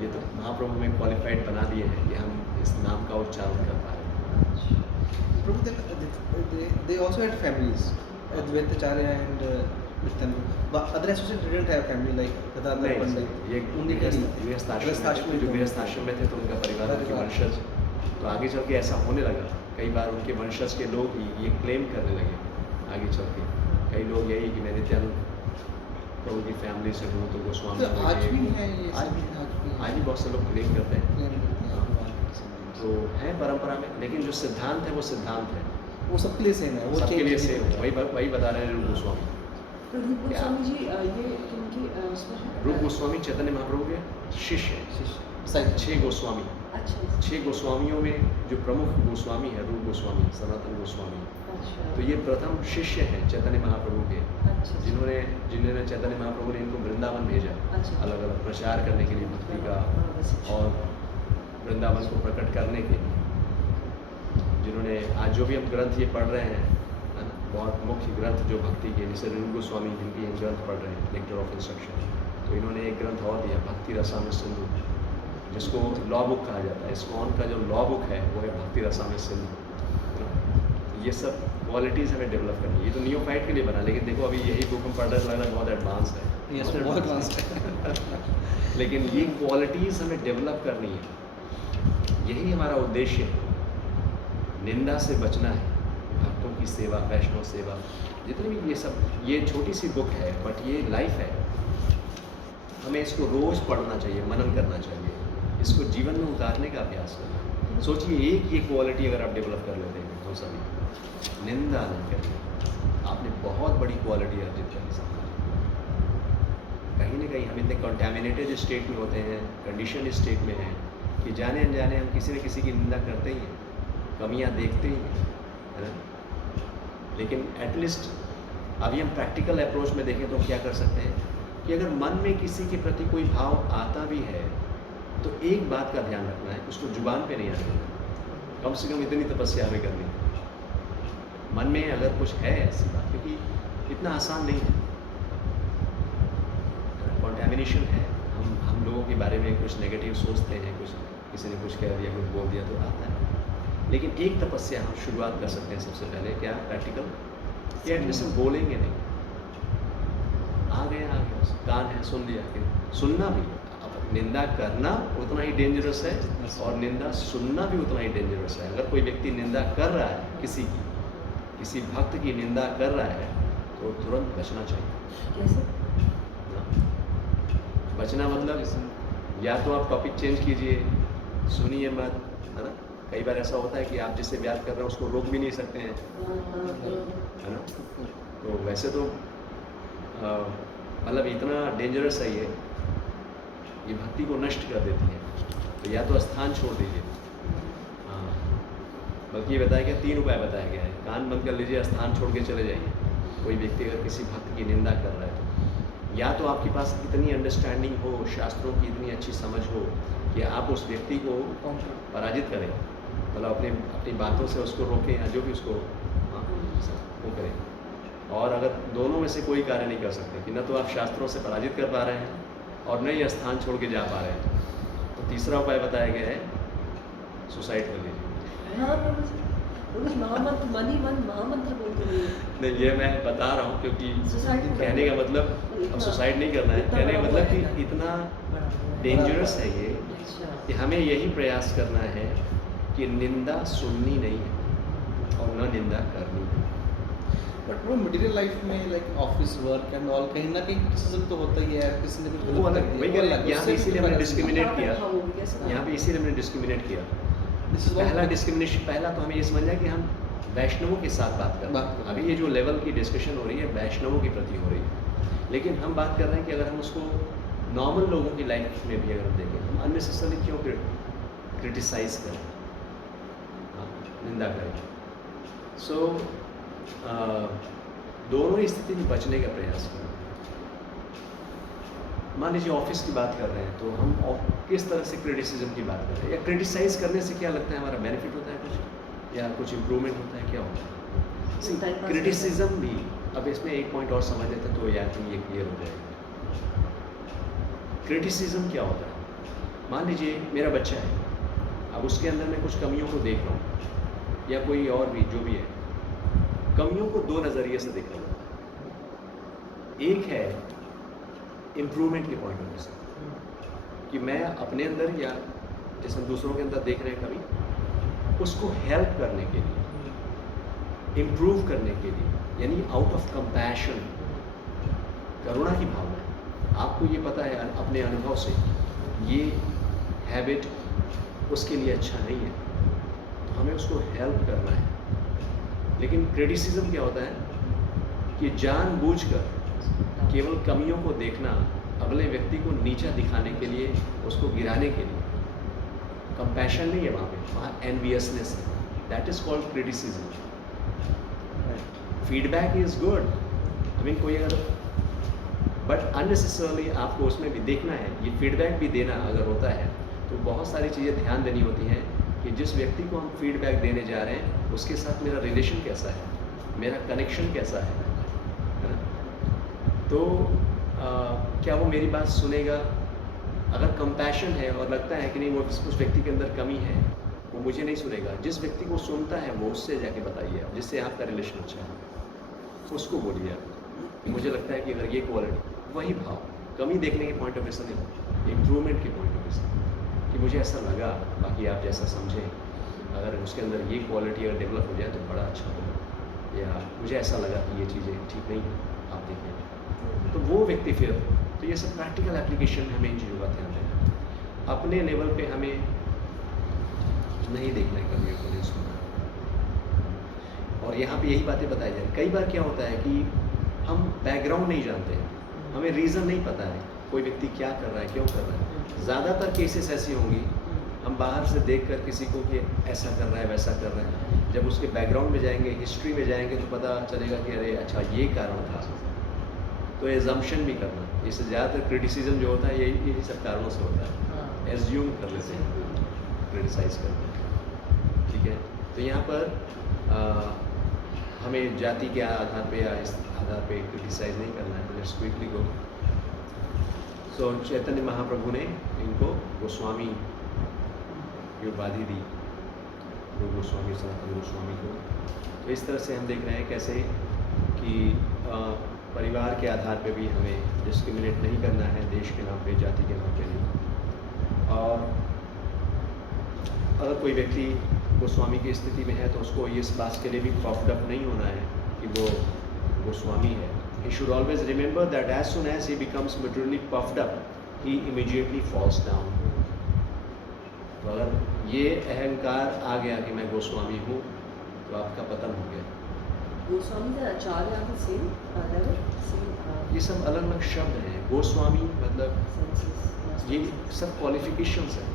ये तो महाप्रभु में क्वालिफाइड बना दिए हैं कि हम इस नाम का उच्चारण कर पा रहे हैं। Prabhu, then they also had families, Advaitacharya and Nityananda. But other associates didn't have family like Gadadhar नहीं, Pandit. ये उनके गृहस्थ जो गृहस्थाश्रम में थे तो उनका परिवार उनके वंशज, तो आगे चल के ऐसा होने लगा। कई बार उनके वंशज के लोग ही ये क्लेम करने लगे आगे चल के, कई लोग यही कि मैं नित्यानंद प्रभु की फैमिली से हूँ तो गोस्वामी तो आज भी है ये आज भी बहुत से लोग क्लेम करते हैं। तो है परंपरा में, लेकिन जो सिद्धांत है वो सिद्धांत है, वो सबके लिए सेम है, वो सबके change लिए नहीं सेम होता। है। वही बता रहे हैं रूप गोस्वामी। तो रूप गोस्वामी जी ये किनकी उसमें है? रूप गोस्वामी चैतन्य महाप्रभु के शिष्य हैं। Side. 6 गोस्वामी, अच्छा 6 गोस्वामियों में जो प्रमुख गोस्वामी है रूप गोस्वामी, सनातन गोस्वामी, अच्छा तो ये प्रथम शिष्य हैं चैतन्य महाप्रभु के, अच्छा जिन्होंने चैतन्य महाप्रभु ने इनको वृंदावन भेजा अच्छा। अलग अलग प्रचार करने के लिए भक्ति का और वृंदावन को प्रकट करने के लिए। जिन्होंने आज जो भी हम ग्रंथ ये पढ़ रहे हैं, है ना, बहुत मुख्य ग्रंथ जो भक्ति के, जैसे रूप गोस्वामी जिनकी हम ग्रंथ पढ़ रहे हैं नेक्टर ऑफ इंस्ट्रक्शन, तो इन्होंने एक ग्रंथ और दिया भक्ति रसामृत सिंधु, जिसको लॉ बुक कहा जाता है। इस्कॉन का जो लॉ बुक है वो है भक्ति रसामृत सिंधु। ये सब क्वालिटीज़ हमें डेवलप करनी है। ये तो नियोफाइट के लिए बना, लेकिन देखो अभी यही बुक हम पढ़ रहे हैं, लग रहा है बहुत एडवांस है। Yes, बहुत advanced है। लेकिन ये क्वालिटीज़ हमें डेवलप करनी है, यही हमारा उद्देश्य है। निंदा से बचना है, भक्तों की सेवा, वैष्णव सेवा, जितनी भी ये सब, ये छोटी सी बुक है बट ये लाइफ है। हमें इसको रोज़ पढ़ना चाहिए, मनन करना चाहिए, इसको जीवन में उतारने का अभ्यास करना है। सोचिए एक ये क्वालिटी अगर आप डेवलप कर लेते हैं तो सभी निंदा नहीं करेंगे, आपने बहुत बड़ी क्वालिटी अर्जित कर ली। कहीं ना कहीं हम इतने कंटेमिनेटेड स्टेट में होते हैं, कंडीशन स्टेट में हैं कि जाने अनजाने हम किसी न किसी की निंदा करते ही हैं, कमियां देखते ही हैं, है ना। लेकिन एटलीस्ट अभी हम प्रैक्टिकल अप्रोच में देखें तो हम क्या कर सकते हैं कि अगर मन में किसी के प्रति कोई भाव आता भी है तो एक बात का ध्यान रखना है, उसको जुबान पे नहीं आने देना। कम से कम इतनी तपस्या हमें करनी है। मन में अगर कुछ है ऐसी बात, क्योंकि इतना आसान नहीं है, कॉन्टेमिनेशन है। हम लोगों के बारे में कुछ नेगेटिव सोचते हैं, कुछ किसी ने कुछ कह दिया, कुछ बोल दिया तो आता है। लेकिन एक तपस्या हम शुरुआत कर सकते हैं सबसे पहले, क्या प्रैक्टिकल, कि एटलीस्ट हम बोलेंगे नहीं। आ गया कान है, सुन लिया, सुनना भी। अब निंदा करना उतना ही डेंजरस है और निंदा सुनना भी उतना ही डेंजरस है। अगर कोई व्यक्ति निंदा कर रहा है किसी भक्त की निंदा कर रहा है तो तुरंत बचना चाहिए। कैसे? बचना मतलब या तो आप टॉपिक चेंज कीजिए, सुनिए मत, है ना। कई बार ऐसा होता है कि आप जिससे बात कर रहे हैं उसको रोक भी नहीं सकते हैं, है ना। तो वैसे तो मतलब इतना डेंजरस है ये भक्ति को नष्ट कर देती है। तो या तो स्थान छोड़ दीजिए, हाँ, बल्कि ये बताया गया 3 उपाय बताया गया है। कान बंद कर लीजिए, स्थान छोड़ के चले जाइए। कोई व्यक्ति अगर किसी भक्त की निंदा कर रहा है तो या तो आपके पास इतनी अंडरस्टैंडिंग हो, शास्त्रों की इतनी अच्छी समझ हो कि आप उस व्यक्ति को पराजित करें, मतलब अपनी बातों से उसको रोकें या जो भी उसको वो करें। और अगर दोनों में से कोई कार्य नहीं कर सकते कि न तो आप शास्त्रों से पराजित कर पा रहे हैं और न ही स्थान छोड़ के जा पा रहे हैं, तो तीसरा उपाय बताया गया है, सुसाइड कर लीजिए। हाँ प्रभु महामंत्र, मन ही मन महामंत्र बोलते हैं। नहीं, ये मैं बता रहा हूँ क्योंकि सुसाइड कहने का मतलब अब सुसाइड नहीं करना है, कहने का मतलब कि इतना डेंजरस है ये कि हमें यही प्रयास करना है कि निंदा सुननी नहीं है और न निंदा करनी है। बट वो मटेरियल लाइफ में like office work and all कहीं ना कहीं क्रिटिसिज्म तो होता ही है, किसी ने कुछ वो गलत अलग, कर वही दिया, कह वो रहे हैं, अलग, यहाँ उससे पे इसीलिए भी हमने balance डिस्क्रिमिनेट किया, हाँ, कैसे? यहाँ पे इसीलिए हमने डिस्क्रिमिनेट किया। This is पहला what- डिस्क्रिमिनेशन, पहला तो हमें ये समझना है कि हम वैष्णवों के साथ बात कर रहे बात हैं। कर रहे अभी ये जो लेवल की डिस्कशन हो रही है वैष्णवों के प्रति हो रही है, लेकिन हम बात कर रहे हैं कि अगर हम उसको नॉर्मल लोगों की लाइफ में भी अगर हम देखें, हम अननेसेसरली क्यों क्रिटिसाइज करें, हाँ, निंदा करें। सो दोनों ही स्थिति में बचने का प्रयास करें। मान लीजिए ऑफिस की बात कर रहे हैं तो हम किस तरह से क्रिटिसिज्म की बात कर रहे हैं, या क्रिटिसाइज करने से क्या लगता है हमारा बेनिफिट होता है कुछ, या कुछ इम्प्रूवमेंट होता है, क्या होता Time है? pass क्रिटिसिज्म भी, अब इसमें एक पॉइंट और समझ लेते हैं तो या तो ये क्लियर हो जाएगा। क्रिटिसिज्म क्या होता है? मान लीजिए मेरा बच्चा है, अब उसके अंदर मैं कुछ कमियों को देख रहा हूँ, या कोई और भी जो भी है, कमियों को दो नज़रिए से देखा जाता है। एक है इम्प्रूवमेंट के पॉइंट ऑफ व्यू से, कि मैं अपने अंदर या जैसे हम दूसरों के अंदर देख रहे हैं कभी, उसको हेल्प करने के लिए, इम्प्रूव करने के लिए, यानी आउट ऑफ कंपैशन, करुणा की भावना। आपको ये पता है अपने अनुभव से ये हैबिट उसके लिए अच्छा नहीं है, तो हमें उसको हेल्प करना है। लेकिन क्रिटिसिज्म क्या होता है कि जानबूझकर केवल कमियों को देखना, अगले व्यक्ति को नीचा दिखाने के लिए, उसको गिराने के लिए। कंपैशन नहीं है वहाँ एनवियसनेस है। That is called criticism. Feedback is good, I mean कोई अगर, बट अननेसेसरली आपको उसमें भी देखना है, ये फीडबैक भी देना अगर होता है तो बहुत सारी चीज़ें ध्यान देनी होती हैं कि जिस व्यक्ति को हम फीडबैक देने जा रहे हैं उसके साथ मेरा रिलेशन कैसा है, मेरा कनेक्शन कैसा है ना? तो क्या वो मेरी बात सुनेगा? अगर कंपैशन है और लगता है कि नहीं वो उस व्यक्ति के अंदर कमी है, वो मुझे नहीं सुनेगा। जिस व्यक्ति को सुनता है वो उससे जाके बताइए आप, जिससे आपका रिलेशन अच्छा है, उसको बोलिए आप। मुझे लगता है कि अगर ये क्वालिटी, वही भाव, कमी देखने के पॉइंट ऑफ व्यू से नहीं, इम्प्रूवमेंट के पॉइंट ऑफ व्यू से, कि मुझे ऐसा लगा, बाकी आप जैसा समझें, अगर उसके अंदर ये क्वालिटी अगर डेवलप हो जाए तो बड़ा अच्छा होगा, या मुझे ऐसा लगा कि ये चीज़ें ठीक नहीं हैं, आप देखें, तो वो व्यक्ति फिर, तो ये सब प्रैक्टिकल एप्लीकेशन में हमें इन चीज़ों का ध्यान देना है। अपने लेवल पे हमें नहीं देखना है कमियों को, नहीं सुनना। और यहाँ पे यही बातें बताई जाए। कई बार क्या होता है कि हम बैकग्राउंड नहीं जानते हैं, हमें रीज़न नहीं पता है कोई व्यक्ति क्या कर रहा है, क्यों कर रहा है। ज़्यादातर केसेस ऐसी होंगी, हम बाहर से देखकर किसी को कि ऐसा कर रहा है, वैसा कर रहा है, जब उसके बैकग्राउंड में जाएंगे, हिस्ट्री में जाएंगे तो पता चलेगा कि अरे अच्छा ये कारण था, तो एजम्पशन भी करना। इससे ज़्यादातर क्रिटिसिज्म जो होता है यही सब कारणों से होता है, एज्यूम कर लेते हैं, क्रिटिसाइज करते हैं, ठीक है। तो यहाँ पर हमें जाति के आधार पे या इस आधार पे क्रिटिसाइज नहीं करना है। Let's quickly go. सो चैतन्य महाप्रभु ने इनको गोस्वामी की उपाधि दी, जो गोस्वामी सनातन गोस्वामी को। तो इस तरह से हम देख रहे हैं कैसे कि परिवार के आधार पे भी हमें डिस्क्रिमिनेट नहीं करना है, देश के नाम पे, जाति के नाम पे नहीं। और अगर कोई व्यक्ति गोस्वामी की स्थिति में है तो उसको इस बात के लिए भी पफ्ड अप नहीं होना है कि वो गोस्वामी है। He should always remember that as soon as he becomes materially puffed up, he immediately falls down. तो अगर ये अहंकार आ गया कि मैं गोस्वामी हूँ तो आपका पतन हो गया। गोस्वामी का आचार्य are the same level, same ये सब अलग अलग शब्द हैं। गोस्वामी मतलब senses. ये सब क्वालिफिकेशंस हैं।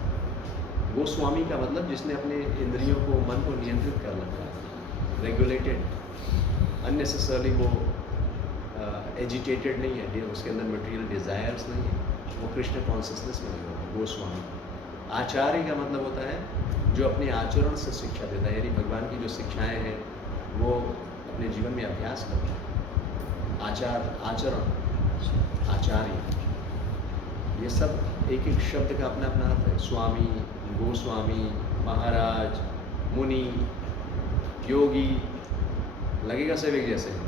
गोस्वामी का मतलब जिसने अपने इंद्रियों को, मन को नियंत्रित कर रखा है, रेगुलेटेड, अननेसेसरली वो एजिटेटेड नहीं है, उसके अंदर मटेरियल डिज़ायर्स नहीं है, वो कृष्ण कॉन्शियसनेस में लगा है, गोस्वामी। आचार्य का मतलब होता है जो अपने आचरण से शिक्षा देता है, यानी भगवान की जो शिक्षाएं हैं वो अपने जीवन में अभ्यास करता है। आचरण, आचार्य, ये सब एक एक शब्द का अपना अपना अर्थ है। स्वामी, गोस्वामी, महाराज, मुनि, योगी, लगेगा सब एक जैसे हैं,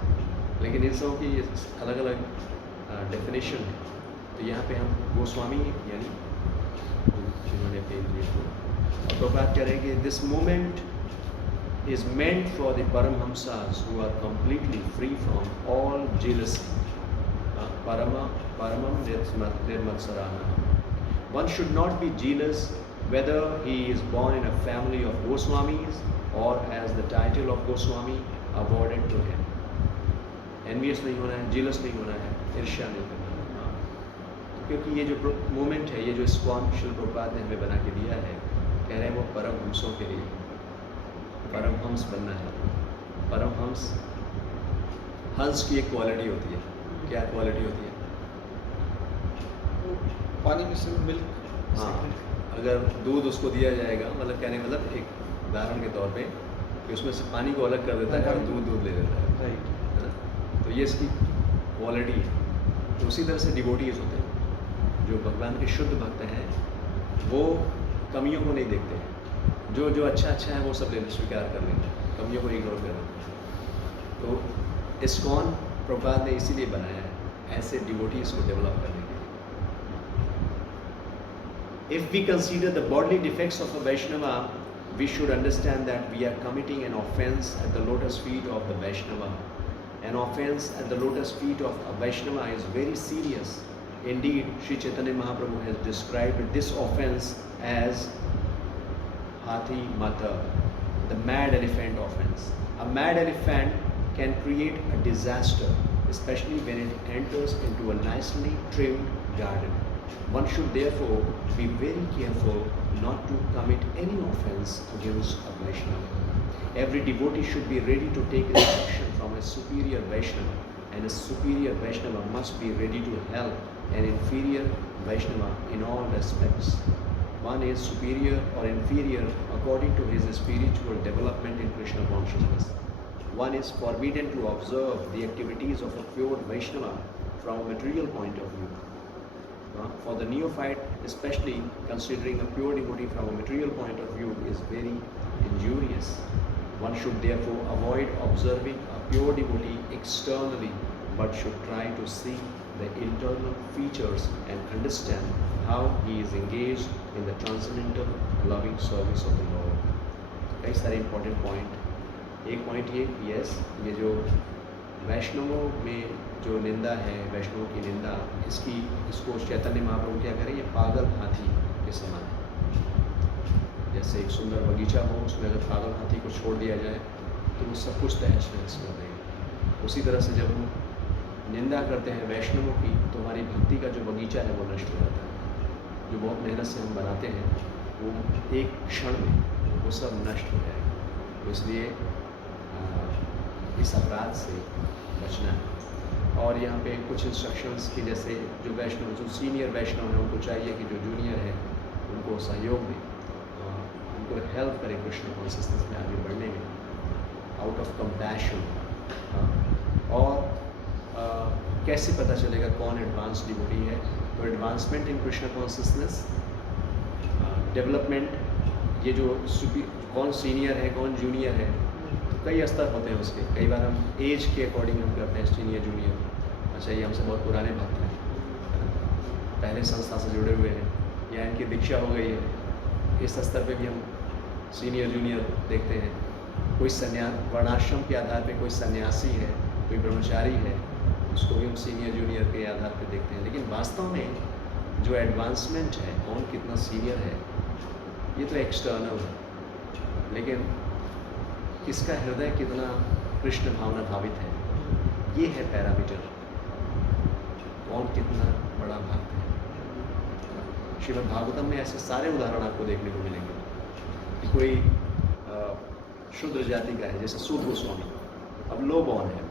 लेकिन इन सबों की अलग अलग डेफिनेशन है। तो यहाँ पे हम गोस्वामी यानी जिन्होंने अपने इंद्रिय को, और तो बात करें कि this moment is meant for the Paramhamsas who are completely free from all jealousy. Paramam nirmatsarana. One should not be jealous whether he is born in a family of Goswamis or as the title of Goswami awarded to him. Envious नहीं होना है, jealous नहीं होना है, ईर्ष्या नहीं करना है। हाँ। तो क्योंकि ये जो मोमेंट है, ये जो ISKCON शिल प्रभुपाद ने हमें बना के दिया है, कह रहे हैं वो परमहंसों के लिए परमहंस बनना है। परमहंस, हंस की एक क्वालिटी होती है। क्या क्वालिटी होती है? पानी में से मिल्क। हाँ, अगर दूध उसको दिया जाएगा, मतलब कहने मतलब एक उदाहरण के तौर पे कि उसमें से पानी को अलग कर देता है और दूध ले लेता है, राइट। है ना? तो ये इसकी क्वालिटी है। तो उसी तरह से डिवोटीज होते हैं, जो भगवान के शुद्ध भक्त हैं, वो कमियों को नहीं देखते हैं। जो अच्छा है वो सब लेना स्वीकार कर लेंगे, कमियों को इग्नोर कर देते हैं। तो ISKCON प्रभुपाद ने इसीलिए बनाया है, ऐसे डिवोटीज को डेवलप करने के लिए। If we consider the bodily defects of a Vaishnava, we should understand that we are committing an offense at the lotus feet of the Vaishnava. An offense at the lotus feet of a Vaishnava is very serious. Indeed, Sri Chaitanya Mahaprabhu has described this offense as Hathi Mata, the mad elephant offense. A mad elephant can create a disaster, especially when it enters into a nicely trimmed garden. One should therefore be very careful not to commit any offense against a Vaishnava. Every devotee should be ready to take instruction from a superior Vaishnava, and a superior Vaishnava must be ready to help an inferior Vaishnava in all respects. One is superior or inferior according to his spiritual development in Krishna consciousness. One is forbidden to observe the activities of a pure Vaishnava from a material point of view. For the neophyte, especially, considering a pure devotee from a material point of view is very injurious. One should therefore avoid observing a pure devotee externally, but should try to see the internal features and understand how he is engaged in the transcendental loving service of the Lord. कई सारे important point. एक point ये जो वैष्णवों में जो निंदा है, वैष्णव की निंदा, इसको चैतन्य महाप्रभु क्या करें, ये पागल हाथी के समान है। जैसे एक सुंदर बगीचा हो, उसमें अगर पागल हाथी को छोड़ दिया जाए तो वो सब कुछ तहस नहस कर देगा। उसी तरह से जब हम निंदा करते हैं वैष्णवों की, तो हमारी भक्ति का जो बगीचा है वो नष्ट हो जाता है। जो बहुत मेहनत से हम बनाते हैं, वो एक क्षण में वो सब नष्ट हो जाएगा। तो इसलिए इस अपराध से बचना है। और यहाँ पे कुछ इंस्ट्रक्शंस की, जैसे जो वैष्णव, जो सीनियर वैष्णव हैं, उनको चाहिए कि जो जूनियर है उनको सहयोग दें, उनको हेल्प करें कृष्ण कॉन्शियसनेस में आगे बढ़ने में, आउट ऑफ कंपैशन। और कैसे पता चलेगा कौन एडवांस डिवोटी है? तो advancement in Krishna consciousness, development, ये जो कौन सीनियर है कौन जूनियर है, कई स्तर होते हैं उसके। कई बार हम एज के अकॉर्डिंग हम करते हैं सीनियर जूनियर। अच्छा, ये हमसे बहुत पुराने भक्त हैं, पहले संस्था से जुड़े हुए हैं, या इनकी दीक्षा हो गई है, इस स्तर पे भी हम सीनियर जूनियर देखते हैं। कोई वर्णाश्रम के आधार पे कोई सन्यासी है, कोई ब्रह्मचारी है, उसको भी हम सीनियर जूनियर के आधार पे देखते हैं। लेकिन वास्तव में जो एडवांसमेंट है, कौन कितना सीनियर है, ये तो एक्सटर्नल है, लेकिन किसका हृदय कितना कृष्ण भावना भावित है, ये है पैरामीटर। कौन कितना बड़ा भक्त है। श्रीमद् भागवतम में ऐसे सारे उदाहरण आपको देखने को मिलेंगे कि कोई शूद्र जाति का है, जैसे सूत गोस्वामी, अब लो बॉर्न है,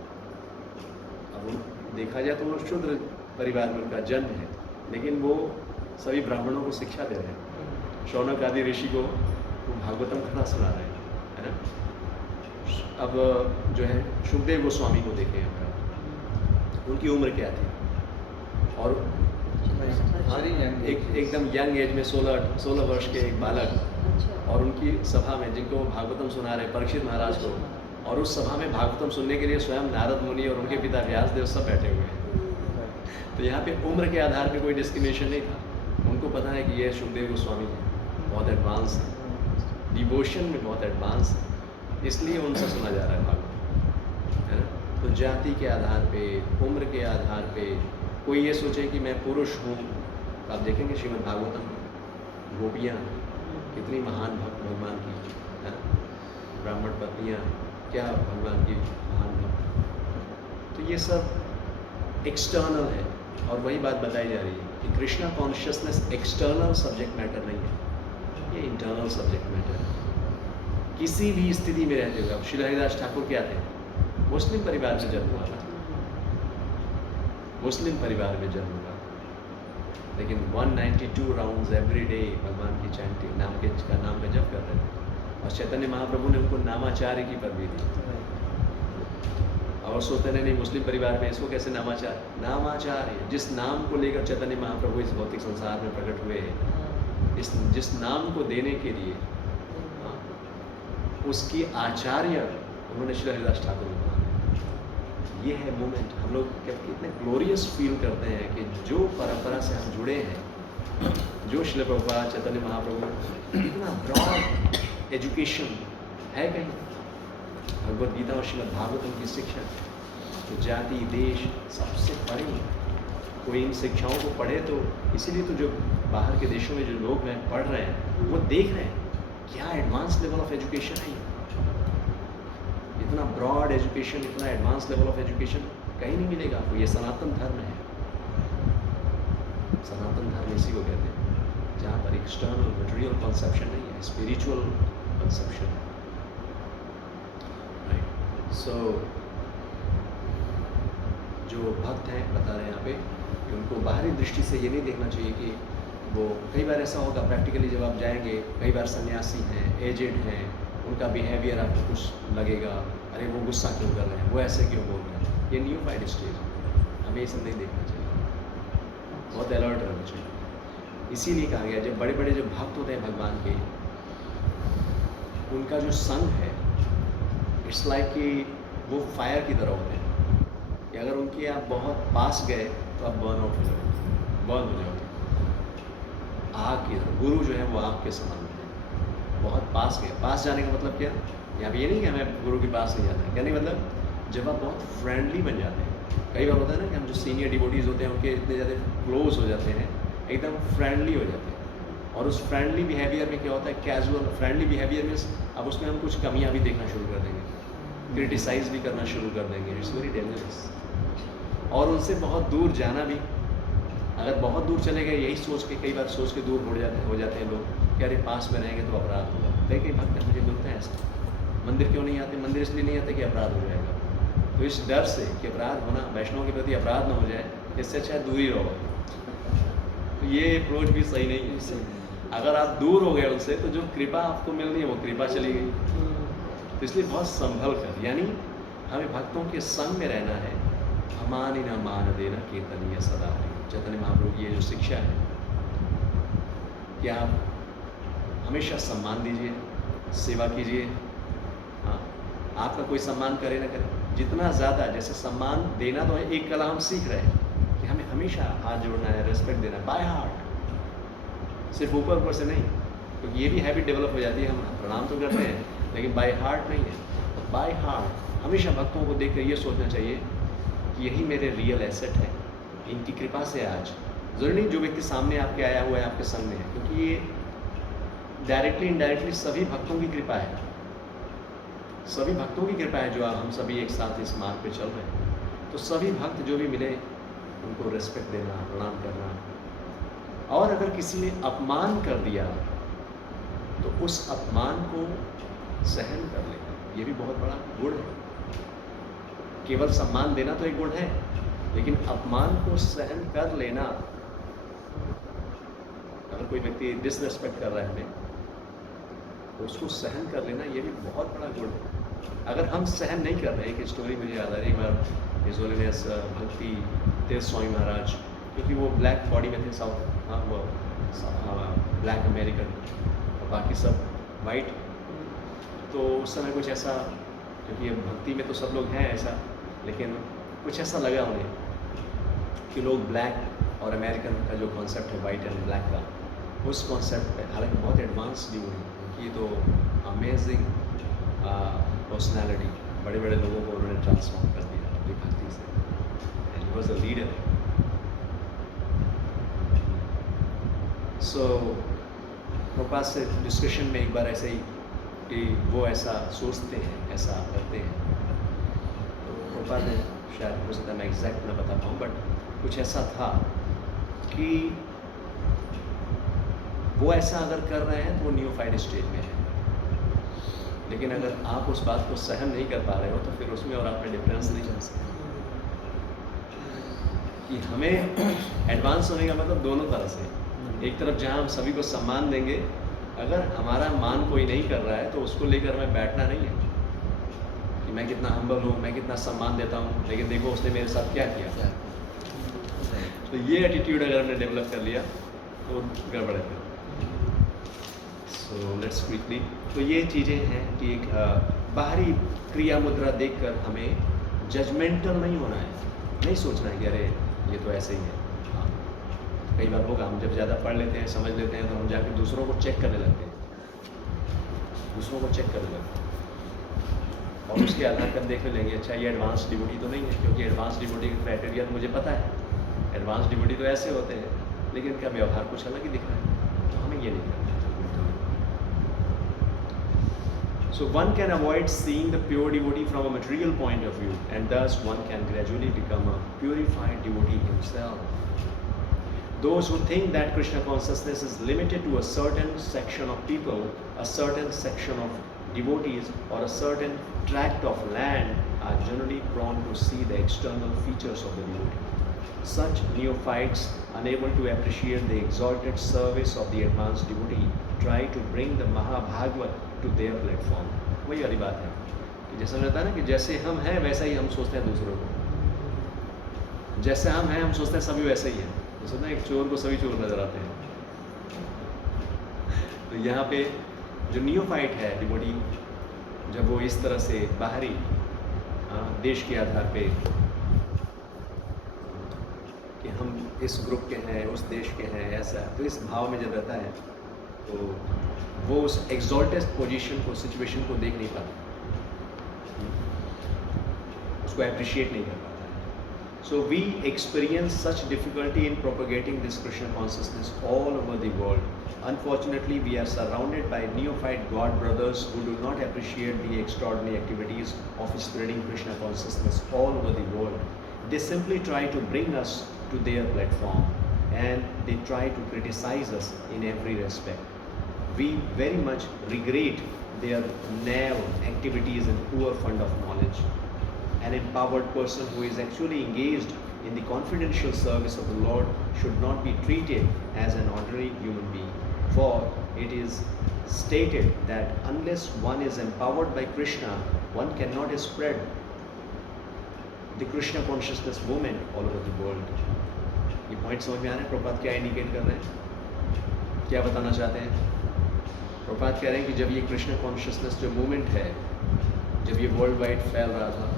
अब देखा जाए तो वो शूद्र परिवार में उनका जन्म है, लेकिन वो सभी ब्राह्मणों को शिक्षा दे रहे हैं। शौनक आदि ऋषि को वो भागवतम कथा सुना रहे हैं, है ना। अब जो है सुखदेव गोस्वामी को देखें, उनकी उम्र क्या थी, और एकदम यंग एज में 16 वर्ष के एक बालक, और उनकी सभा में जिनको भागवतम सुना रहे परीक्षित महाराज को, और उस सभा में भागवतम सुनने के लिए स्वयं नारद मुनि और उनके पिता व्यासदेव सब बैठे हुए हैं। तो यहाँ पे उम्र के आधार पे कोई डिस्क्रिमिनेशन नहीं था। उनको पता है कि ये सुखदेव गोस्वामी है, बहुत एडवांस है, डिवोशन में बहुत एडवांस है, इसलिए उनसे सुना जा रहा है भागवत, है ना। तो जाति के आधार पे, उम्र के आधार पे कोई ये सोचे कि मैं पुरुष हूँ, तो आप देखेंगे श्रीमद् भागवतम गोपियाँ कितनी महान भक्त भगवान की, है ना। ब्राह्मण पत्नियाँ, क्या भगवान की महान भक्त। तो ये सब एक्सटर्नल है, और वही बात बताई जा रही है कि Krishna consciousness external subject matter नहीं है, ये इंटरनल सब्जेक्ट मैटर है। किसी भी स्थिति में रहते हुए, अब श्री हरिदास ठाकुर क्या थे? मुस्लिम परिवार में जन्म हुआ था, मुस्लिम परिवार में जन्म हुआ, लेकिन 192 राउंड्स एवरी डे भगवान की चैंटिंग नाम का जप कर रहे थे, और चैतन्य महाप्रभु ने उनको नामाचार्य की पदवी दी। और सोचते नहीं मुस्लिम परिवार में इसको कैसे नामाचार्य, जिस नाम को लेकर चैतन्य महाप्रभु इस भौतिक संसार में प्रकट हुए हैं, जिस नाम को देने के लिए उसकी आचार्य उन्होंने श्री हरिदास ठाकुर को बना। ये है मोमेंट, हम लोग कितने ग्लोरियस फील करते हैं कि जो परंपरा से हम जुड़े हैं, जो श्री प्रभुपाद चैतन्य महाप्रभु, इतना ब्रॉड एजुकेशन है कहीं। भगवद गीता और श्रीमद् भागवतम की शिक्षा तो जाति देश सबसे परे, कोई इन शिक्षाओं को पढ़े तो इसीलिए तो जो बाहर के देशों में जो लोग हैं पढ़ रहे हैं वो देख रहे हैं क्या एडवांस लेवल ऑफ एजुकेशन है। इतना ब्रॉड एजुकेशन, इतना एडवांस लेवल ऑफ एजुकेशन कहीं नहीं मिलेगा आपको। ये सनातन धर्म है, सनातन धर्म इसी को कहते हैं, जहाँ पर एक्सटर्नल मटेरियल कंसेप्शन नहीं है, स्पिरिचुअल कंसेप्शन है। राइट, सो जो भक्त हैं बता रहे हैं यहाँ पे कि उनको बाहरी दृष्टि से ये नहीं देखना चाहिए कि वो, कई बार ऐसा होगा प्रैक्टिकली जब आप जाएंगे, कई बार सन्यासी हैं, एजेड हैं, उनका बिहेवियर आपको कुछ लगेगा, अरे वो गुस्सा क्यों कर रहे हैं, वो ऐसे क्यों बोल रहे हैं। ये न्यूफाइड स्टेज, हमें ये सब नहीं देखना चाहिए, बहुत अलर्ट रहना चाहिए। इसीलिए कहा गया जब बड़े बड़े जो भक्त होते हैं भगवान के, उनका जो संग है इट्स लाइक कि वो फायर की तरह होते हैं कि अगर उनके आप बहुत पास गए तो आप बर्न आउट हो जाओगे, बर्न हो जाओगे। आग की तरह, गुरु जो है वो आग के समान होते हैं, बहुत पास गए। पास जाने का मतलब क्या? यहाँ पे ये नहीं कि हमें गुरु के पास नहीं जाना है, कहने का मतलब जब आप बहुत फ्रेंडली बन जाते हैं। कई बार होता है ना कि हम जो सीनियर डिवोटीज होते हैं उनके इतने ज़्यादा क्लोज हो जाते हैं, एकदम फ्रेंडली हो जाते हैं, और उस फ्रेंडली बिहेवियर में क्या होता है, कैजुअल फ्रेंडली बिहेवियर में अब उसमें हम कुछ कमियाँ भी देखना शुरू कर देंगे, क्रिटिसाइज भी करना शुरू कर देंगे। It's very dangerous. और उनसे बहुत दूर जाना भी, अगर बहुत दूर चले गए यही सोच के, कई बार सोच के दूर हो जाते हैं लोग कि अरे पास में रहेंगे तो अपराध होगा। कई भक्त मुझे मिलते हैं ऐसा, मंदिर क्यों नहीं आते? मंदिर इसलिए नहीं आते कि अपराध हो जाएगा। तो इस डर से कि अपराध होना, वैष्णव के प्रति अपराध ना हो जाए, इससे अच्छा है दूर ही रहो। तो ये अप्रोच भी सही नहीं है। अगर आप दूर हो गए उनसे तो जो कृपा आपको मिलनी है वो कृपा चली गई। तो इसलिए बहुत संभल कर, यानी हमें भक्तों के संग में रहना है। अमानी न मान देना कीर्तनीय सदा है, चैतन्य महाप्रभु की ये जो शिक्षा है कि आप हमेशा सम्मान दीजिए, सेवा कीजिए। हाँ, आपका कोई सम्मान करे ना करे, जितना ज़्यादा, जैसे सम्मान देना तो है, एक कला हम सीख रहे हैं कि हमें हमेशा हाथ जोड़ना है, रेस्पेक्ट देना है बाय हार्ट, सिर्फ ऊपर ऊपर से नहीं, क्योंकि ये भी हैबिट डेवलप हो जाती है। हम प्रणाम तो करते हैं लेकिन बाय हार्ट नहीं है। तो बाय हार्ट हमेशा भक्तों को देख कर ये सोचना चाहिए कि यही मेरे रियल एसेट है, इनकी कृपा से आज जरूरी नहीं जो व्यक्ति सामने आपके आया हुआ है आपके संग में है, क्योंकि ये डायरेक्टली इनडायरेक्टली सभी भक्तों की कृपा है, सभी भक्तों की कृपा है जो हम सभी एक साथ इस मार्ग पे चल रहे हैं। तो सभी भक्त जो भी मिले उनको रिस्पेक्ट देना, प्रणाम करना, और अगर किसी ने अपमान कर दिया तो उस अपमान को सहन कर लेना, ये भी बहुत बड़ा गुण है। केवल सम्मान देना तो एक गुण है, लेकिन अपमान को सहन कर लेना, अगर कोई व्यक्ति डिसरेस्पेक्ट कर रहा है हमें तो उसको सहन कर लेना, ये भी बहुत बड़ा गुण है। अगर हम सहन नहीं कर रहे, एक स्टोरी मुझे याद आ रही, एक बार हिज होलीनेस भक्ति तीर्थ स्वामी महाराज, क्योंकि वो ब्लैक बॉडी में थे, साउथ, हाँ वो ब्लैक अमेरिकन और बाकी सब वाइट। तो उस समय कुछ ऐसा, क्योंकि भक्ति में तो सब लोग हैं ऐसा, लेकिन कुछ ऐसा लगा उन्हें कि लोग ब्लैक और अमेरिकन का जो कॉन्सेप्ट है वाइट एंड ब्लैक का, उस कॉन्सेप्ट पे, हालांकि बहुत एडवांस डी हुई उनकी तो अमेजिंग पर्सनैलिटी, बड़े बड़े लोगों को उन्होंने ट्रांसफॉर्म कर दिया अपनी भक्ति से, and he was a leader. So Prabhupada से डिस्कशन में एक बार ऐसे ही कि वो ऐसा सोचते हैं, ऐसा करते हैं। तो प्रभुपाद ने शायद हो सकता है मैं एग्जैक्ट ना बता पाऊँ, बट कुछ ऐसा था कि वो ऐसा अगर कर रहे हैं तो वो नियोफाइड स्टेज में है, लेकिन अगर आप उस बात को सहन नहीं कर पा रहे हो तो फिर उसमें और आप में डिफरेंस नहीं जा सकते। कि हमें एडवांस होने का मतलब दोनों तरह से, एक तरफ जहाँ हम सभी को सम्मान देंगे, अगर हमारा मान कोई नहीं कर रहा है तो उसको लेकर हमें बैठना नहीं है कि मैं कितना हम्बल हूँ, मैं कितना सम्मान देता हूँ, लेकिन देखो उसने मेरे साथ क्या किया। तो ये एटीट्यूड अगर हमने डेवलप कर लिया तो गड़बड़ है। सो लेट्स क्विकली, तो ये चीज़ें हैं कि एक बाहरी क्रिया मुद्रा देखकर हमें जजमेंटल नहीं होना है, नहीं सोचना है कि अरे ये तो ऐसे ही है। हाँ, कई बार होगा, हम जब ज़्यादा पढ़ लेते हैं, समझ लेते हैं, तो हम जाकर दूसरों को चेक करने लगते हैं, दूसरों को चेक करने लगते हैं और उसके आधार पर देखने लेंगे अच्छा ये एडवांस डिवोटी तो नहीं है, क्योंकि एडवांस डिवोटी का क्राइटेरिया तो मुझे पता है, एडवांस डिवोटी तो ऐसे होते हैं, लेकिन इनका व्यवहार कुछ अलग ही दिख रहा है, तो हमें ये नहीं करना। So one can avoid seeing the pure devotee from a material point of view, and thus one can gradually become a purified devotee himself. Those who think that Krishna consciousness is limited to a certain section of people, a certain section of devotees, or a certain tract of land are generally prone to see the external features of the devotee. Such neophytes, unable to appreciate the exalted service of the advanced devotee, try to bring the Mahabhagavad to their platform. वही वाली बात है कि जैसा रहता है ना कि जैसे हम हैं वैसा ही हम सोचते हैं दूसरों को, जैसे हम हैं हम सोचते हैं सभी वैसे ही हैं। जैसे ना एक चोर को सभी चोर नजर आते हैं, तो यहाँ पे जो नियोफाइट है डिवोटी, जब वो इस तरह से बाहरी देश के आधार पे कि हम इस ग्रुप के हैं, उस देश के हैं, ऐसा, तो इस भाव में जब रहता है तो वो उस एग्जॉल्टेड पोजीशन को, सिचुएशन को देख नहीं पाता, उसको अप्रिशिएट नहीं कर पाता है। So we experience such difficulty in propagating this Krishna consciousness all over the world. Unfortunately, we are surrounded by neophyte God brothers who do not appreciate the extraordinary activities of spreading Krishna consciousness all over the world. They simply try to bring us to their platform and they try to criticize us in every respect. We very much regret their narrow activities and poor fund of knowledge. An empowered person who is actually engaged in the confidential service of the Lord should not be treated as an ordinary human being. For it is stated that unless one is empowered by Krishna, one cannot spread the Krishna consciousness movement all over the world. ये point समझ में आ रहे हैं? प्रभुपाद क्या indicate कर रहे हैं, क्या बताना चाहते हैं? प्रभुपाद कह रहे हैं कि जब ये कृष्ण कॉन्शियसनेस जो मूवमेंट है, जब ये वर्ल्ड वाइड फैल रहा था,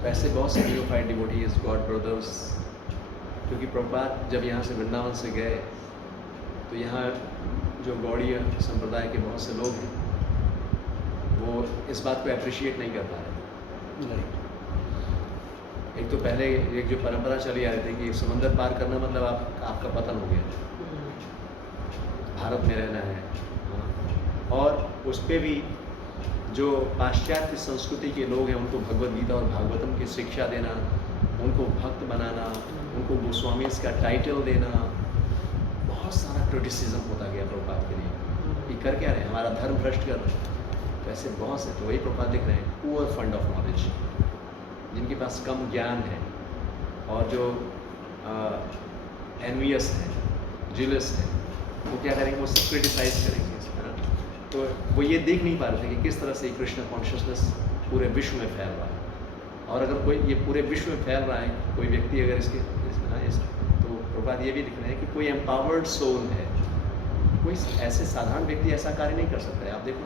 तो ऐसे बहुत से नियोफाइट डिवोटीज, गॉड ब्रदर्स, क्योंकि प्रभुपाद जब यहाँ से वृंदावन से गए तो यहाँ जो गौड़ीय संप्रदाय के बहुत से लोग हैं वो इस बात को अप्रिशिएट नहीं कर पा रहे। एक तो पहले एक जो परंपरा चली आ रही थी कि समंदर पार करना मतलब आपका पतन हो गया, भारत में रहना है, और उस पर भी जो पाश्चात्य संस्कृति के लोग हैं उनको भगवद गीता और भागवतम की शिक्षा देना, उनको भक्त बनाना, उनको गोस्वामी का टाइटल देना, बहुत सारा क्रिटिसिज्म होता गया प्रभुपाद के लिए कि कर क्या रहे हैं, हमारा धर्म भ्रष्ट कर रहे हैं। तो ऐसे बहुत से, तो वही प्रभुपाद दिख रहे हैं, पुअर फंड ऑफ नॉलेज, जिनके पास कम ज्ञान है और जो एनवियस है, जिलस है, वो क्या करेंगे, वो सब क्रिटिसाइज करेंगे। तो वो ये देख नहीं पा रहे थे कि किस तरह से कृष्ण कॉन्शियसनेस पूरे विश्व में फैल रहा है, और अगर कोई ये पूरे विश्व में फैल रहा है, कोई व्यक्ति अगर तो प्रभुपाद ये भी दिख रहे हैं कि कोई एम्पावर्ड सोल है, कोई ऐसे साधारण व्यक्ति ऐसा कार्य नहीं कर सकता है। आप देखो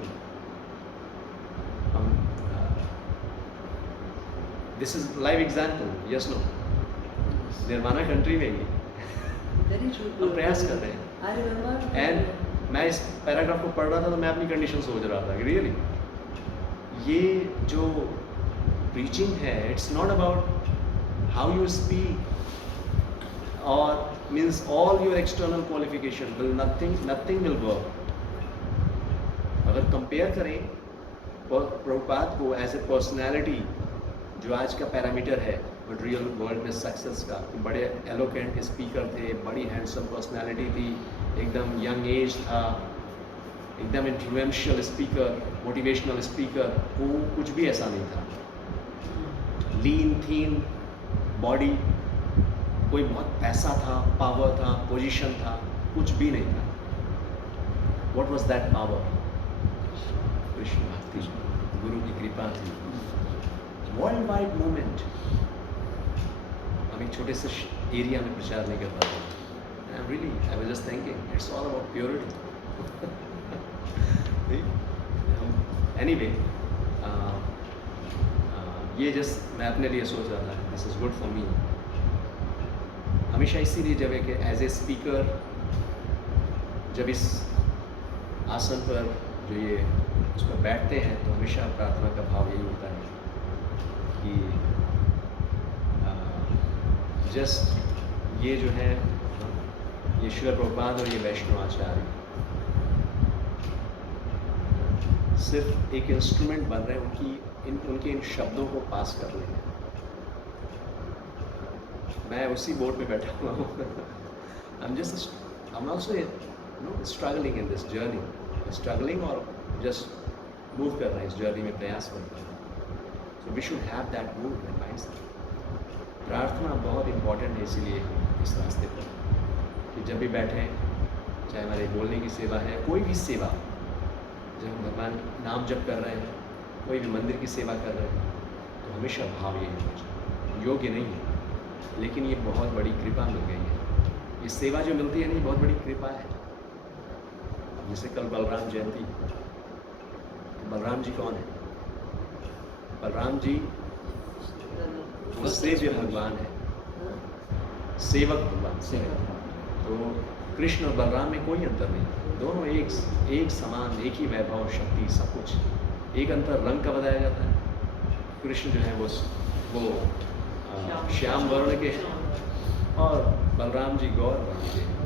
हम this is live example, yes no, निर्माना कंट्री में ही हम प्रयास कर रहे हैं। एंड मैं इस पैराग्राफ को पढ़ रहा था तो मैं अपनी कंडीशन सोच रहा था कि रियली ये जो प्रीचिंग है, it's not about how you speak और means all your external qualification will nothing will work. अगर कंपेयर करें प्रभुपाद को एज ए पर्सनैलिटी, जो आज का पैरामीटर है मटेरियल वर्ल्ड में सक्सेस का, बड़े एलोकेंट स्पीकर थे, बड़ी हैंडसम पर्सनैलिटी थी, एकदम यंग एज था, एकदम इन्फ्लुएंशियल स्पीकर, मोटिवेशनल स्पीकर, वो कुछ भी ऐसा नहीं था। लीन थीन बॉडी, कोई बहुत पैसा था, पावर था, पोजीशन था, कुछ भी नहीं था। What was that power? Krishna भक्ति, गुरु की कृपा थी। World wide movement. हम एक छोटे से एरिया में प्रचार नहीं कर पाते। I was just thinking it's all about purity. Anyway, ये जस्ट मैं अपने लिए सोच रहा था, this is good for me. हमेशा इसीलिए जब एक एज ए स्पीकर जब इस आसन पर जो ये उस पर बैठते हैं तो हमेशा प्रार्थना का भाव यही होता है कि जस्ट ये जो है ये श्रील प्रभुपाद और ये वैष्णव आचार्य सिर्फ एक इंस्ट्रूमेंट बन रहे हैं उनके इन शब्दों को पास कर लेंगे। मैं उसी बोर्ड पे बैठा हुआ हूँ। I'm also struggling in this journey, struggling और just move कर रहे हैं इस जर्नी में, प्रयास कर रहे हैं। So we should have that movement mindset। प्रार्थना बहुत इम्पोर्टेंट है इसीलिए इस रास्ते पर कि जब भी बैठें, चाहे हमारे बोलने की सेवा है, कोई भी सेवा, जब हम भगवान नाम जप कर रहे हैं, कोई भी मंदिर की सेवा कर रहे हैं, तो हमेशा भाव ये होना चाहिए। योग्य नहीं है, लेकिन ये बहुत बड़ी कृपा मिल गई है। ये सेवा जो मिलती है ना, ये बहुत बड़ी कृपा है। अब जैसे कल बलराम जयंती, तो बलराम जी कौन है? बलराम जी वो सेव्य भगवान है, सेवक भगवान से। तो कृष्ण और बलराम में कोई अंतर नहीं, दोनों एक समान, एक ही वैभव, शक्ति, सब कुछ। एक अंतर रंग का बताया जाता है। कृष्ण जो है वो श्याम वर्ण के हैं और बलराम जी गौर वर्ण के हैं।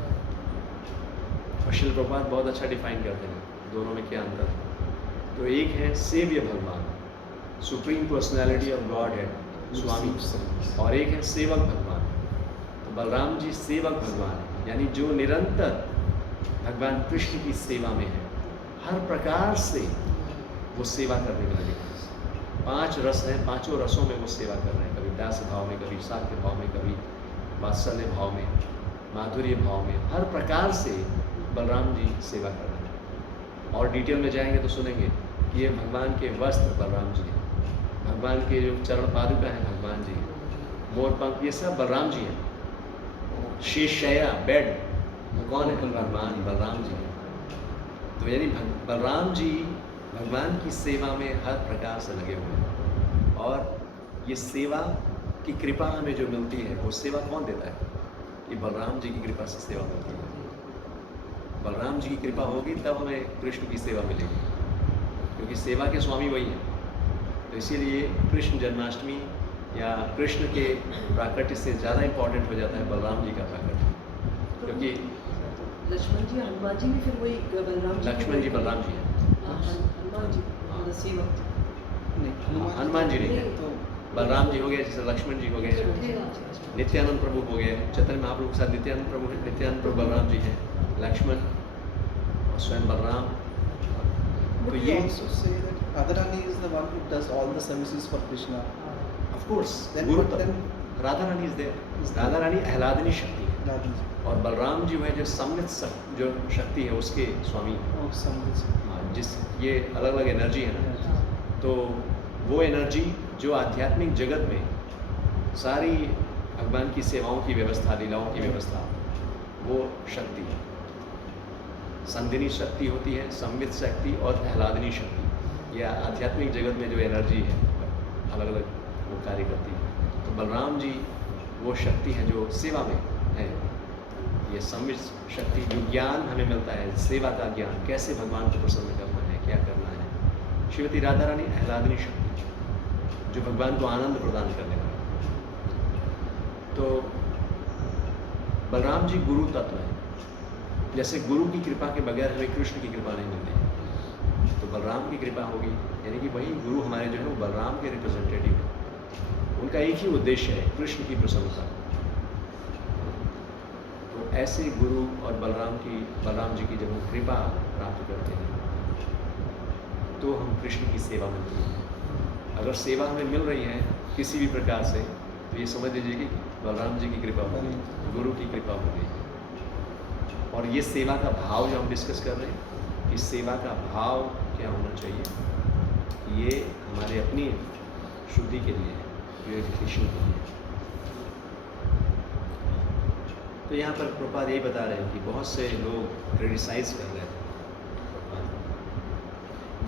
और श्रील प्रभुपाद बहुत अच्छा डिफाइन करते हैं दोनों में क्या अंतर है। तो एक है सेव्य भगवान, सुप्रीम पर्सनैलिटी ऑफ गॉड है स्वामी, और एक है सेवक भगवान। तो बलराम जी सेवक भगवान है, यानी जो निरंतर भगवान कृष्ण की सेवा में है, हर प्रकार से वो सेवा करने में लगे। 5 रस हैं, 5 रसों में वो सेवा कर रहे हैं, कभी दास भाव में, कभी साख्य भाव में, कभी वात्सल्य भाव में, माधुर्य भाव में, हर प्रकार से बलराम जी सेवा कर रहे हैं। और डिटेल में जाएंगे तो सुनेंगे कि ये भगवान के वस्त्र बलराम जी हैं, भगवान के जो चरण पादुका हैं भगवान जी, मोर पंख, ये सब बलराम जी हैं। शेषशय्या बेड कौन है? भगवान बलराम जी हैं। तो यानी बलराम जी भगवान की सेवा में हर प्रकार से लगे हुए हैं। और ये सेवा की कृपा हमें जो मिलती है, वो सेवा कौन देता है? ये बलराम जी की कृपा से सेवा मिलती है। बलराम जी की कृपा होगी तब हमें कृष्ण की सेवा मिलेगी, क्योंकि सेवा के स्वामी वही हैं। तो इसीलिए कृष्ण जन्माष्टमी या कृष्ण के प्राकट्य से ज़्यादा इम्पोर्टेंट हो जाता है बलराम जी का प्राकट्य, क्योंकि लक्ष्मण जी हनुमान जी भी फिर वही बलराम जी, लक्ष्मण जी बलराम जी हैं, हनुमान जी सेवक हनुमान जी नहीं है। तो बलराम जी हो गए, जैसे लक्ष्मण जी हो गए, नित्यानंद प्रभु हो गए, चैतन्य महाप्रभु के साथ नित्यानंद प्रभु हैं, नित्यानंद प्रभु बलराम जी हैं, लक्ष्मण और स्वयं बलराम। तो ये Radharani is the one who does all the services for Krishna. of course Then guru but then Radha Rani is there, Radha Rani आह्लादनी शक्ति है, Radha और बलराम जी है जो सम्मित जो शक्ति है उसके स्वामी। oh some हाँ, जिस ये अलग अलग एनर्जी है ना, तो वो एनर्जी जो आध्यात्मिक जगत में सारी भगवान की सेवाओं की व्यवस्था, लीलाओं की व्यवस्था, वो शक्ति है। संधिनी शक्ति होती है, सम्मित शक्ति और आह्लादनी शक्ति। ये आध्यात्मिक जगत में जो एनर्जी है अलग अलग वो कार्य करती है। तो बलराम जी वो शक्ति है जो सेवा में है। ये सम्मित शक्ति जो ज्ञान हमें मिलता है, सेवा का ज्ञान, कैसे भगवान को प्रसन्न करना है, क्या करना है। श्रीमती राधा रानी आह्लादनी शक्ति जो भगवान को आनंद प्रदान करने वाला। तो बलराम जी गुरु तत्व है। जैसे गुरु की कृपा के बगैर हमें कृष्ण की कृपा नहीं मिलती, तो बलराम की कृपा होगी, यानी कि वही गुरु हमारे जो है वो बलराम के रिप्रेजेंटेटिव हैं। उनका एक ही उद्देश्य है कृष्ण की प्रसन्नता। तो ऐसे गुरु और बलराम जी की जब हम कृपा प्राप्त करते हैं तो हम कृष्ण की सेवा मिलती है। अगर सेवा हमें मिल रही है किसी भी प्रकार से तो ये समझ लीजिए कि बलराम जी की कृपा होगी, गुरु की कृपा होगी। और ये सेवा का भाव जो हम डिस्कस कर रहे हैं, इस सेवा का भाव क्या होना चाहिए कि ये हमारे अपनी शुद्धि के लिए है, प्यूरिफिकेशन के लिए। तो यहाँ पर प्रभुपाद यही बता रहे हैं कि बहुत से लोग क्रिटिसाइज कर रहे थे।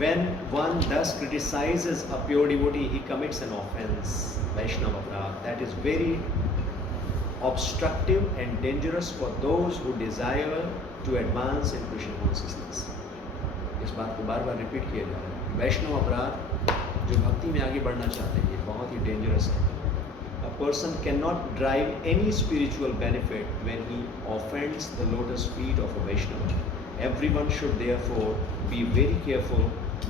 When one thus criticizes a pure devotee, he commits an offense, Vaishnava aparadh, that is very obstructive and dangerous for those who desire to advance in Krishna consciousness. इस बात को बार बार रिपीट किया जा रहा है। वैष्णव अपराध जो भक्ति में आगे बढ़ना चाहते हैं ये बहुत ही डेंजरस है। A person cannot derive any spiritual benefit when he offends the lotus feet of a Vaishnava. Everyone should therefore be very careful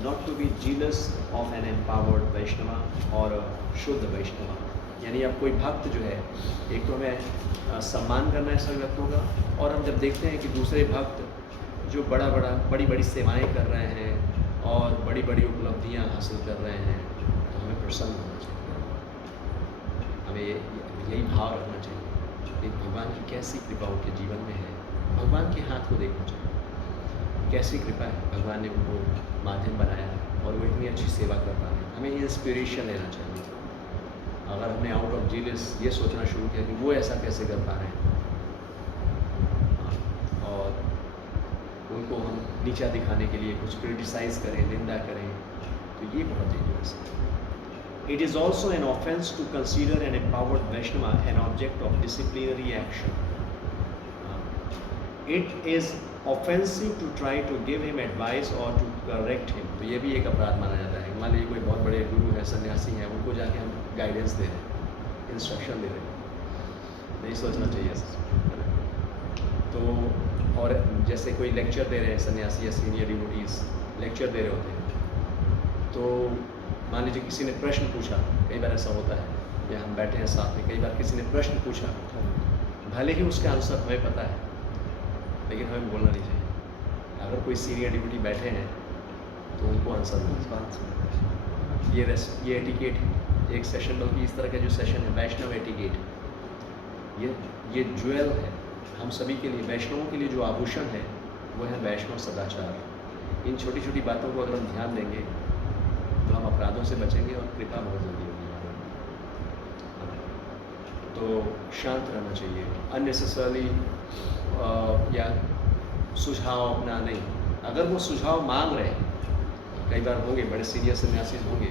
not to be jealous of an empowered Vaishnava or a शुद्ध वैष्णवा। यानी अब कोई भक्त जो है, एक तो हमें सम्मान करना है सभी भक्तों का, और हम जब देखते हैं कि दूसरे भक्त जो बड़ी बड़ी सेवाएं कर रहे हैं और बड़ी बड़ी उपलब्धियां हासिल कर रहे हैं, तो हमें प्रसन्न होना चाहिए। हमें यही भाव रखना चाहिए कि भगवान की कैसी कृपा उनके जीवन में है, भगवान के हाथ को देखना चाहिए। कैसी कृपा है, भगवान ने उनको माध्यम बनाया है और वो इतनी अच्छी सेवा कर पा रहे हैं। हमें इंस्पिरेशन लेना चाहिए। अगर हमने आउट ऑफ जीलस ये सोचना शुरू किया कि वो ऐसा कैसे कर पा रहे हैं और उनको हम नीचा दिखाने के लिए कुछ क्रिटिसाइज करें, निंदा करें, तो ये बहुत डेंजरस है। It is also an offense to consider an empowered Vaishnava an object of disciplinary action. It is offensive to try to give him advice or to correct him. तो ये भी एक अपराध माना जाता है। मान लीजिए कोई बहुत बड़े गुरु है, सन्यासी हैं, उनको जाके हम गाइडेंस दे रहे हैं, इंस्ट्रक्शन दे रहे हैं, नहीं सोचना चाहिए ऐसा। तो और जैसे कोई लेक्चर दे रहे हैं सन्यासी या सीनियर डिवोटीज लेक्चर दे रहे होते हैं, तो मान लीजिए किसी ने प्रश्न पूछा, कई बार ऐसा होता है या हम बैठे हैं साथ में, कई बार किसी ने प्रश्न पूछा, भले ही उसका आंसर हमें पता है लेकिन हमें बोलना नहीं चाहिए। अगर कोई सीनियर डिवोटी बैठे हैं तो उनको आंसर नहीं। ये एटिकेट है। एक सेशन बल्कि इस तरह का जो सेशन है वैष्णव एटिकेट, ये ज्वेल है हम सभी के लिए। वैष्णवों के लिए जो आभूषण है वो है वैष्णव सदाचार। इन छोटी छोटी बातों को अगर हम ध्यान देंगे तो हम अपराधों से बचेंगे और कृपा बहुत जल्दी होगी। तो शांत रहना चाहिए, अननेसेसरली या सुझाव अपना नहीं। अगर वो सुझाव मांग रहे हैं, कई बार होंगे बड़े सीनियर सन्यासी होंगे,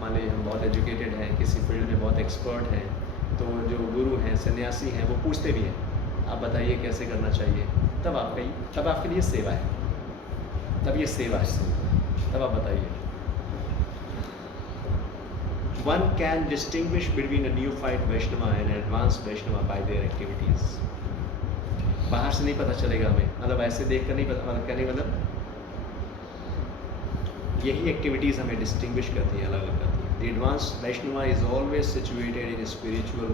मान लीजिए हम बहुत एजुकेटेड हैं, किसी फील्ड में बहुत एक्सपर्ट हैं, तो जो गुरु हैं सन्यासी हैं वो पूछते भी हैं आप बताइए कैसे करना चाहिए, तब आपके लिए सेवा है, तब ये सेवा है, तब आप बताइए। One can distinguish between a neophyte Vaishnava and an advanced Vaishnava by their activities. बाहर से नहीं पता चलेगा हमें, मतलब ऐसे देख कर नहीं पता, मतलब कहने मतलब यही एक्टिविटीज़ हमें डिस्टिंग्विश करती हैं, अलग अलग करती हैं। The advanced Vaishnava is always situated in a spiritual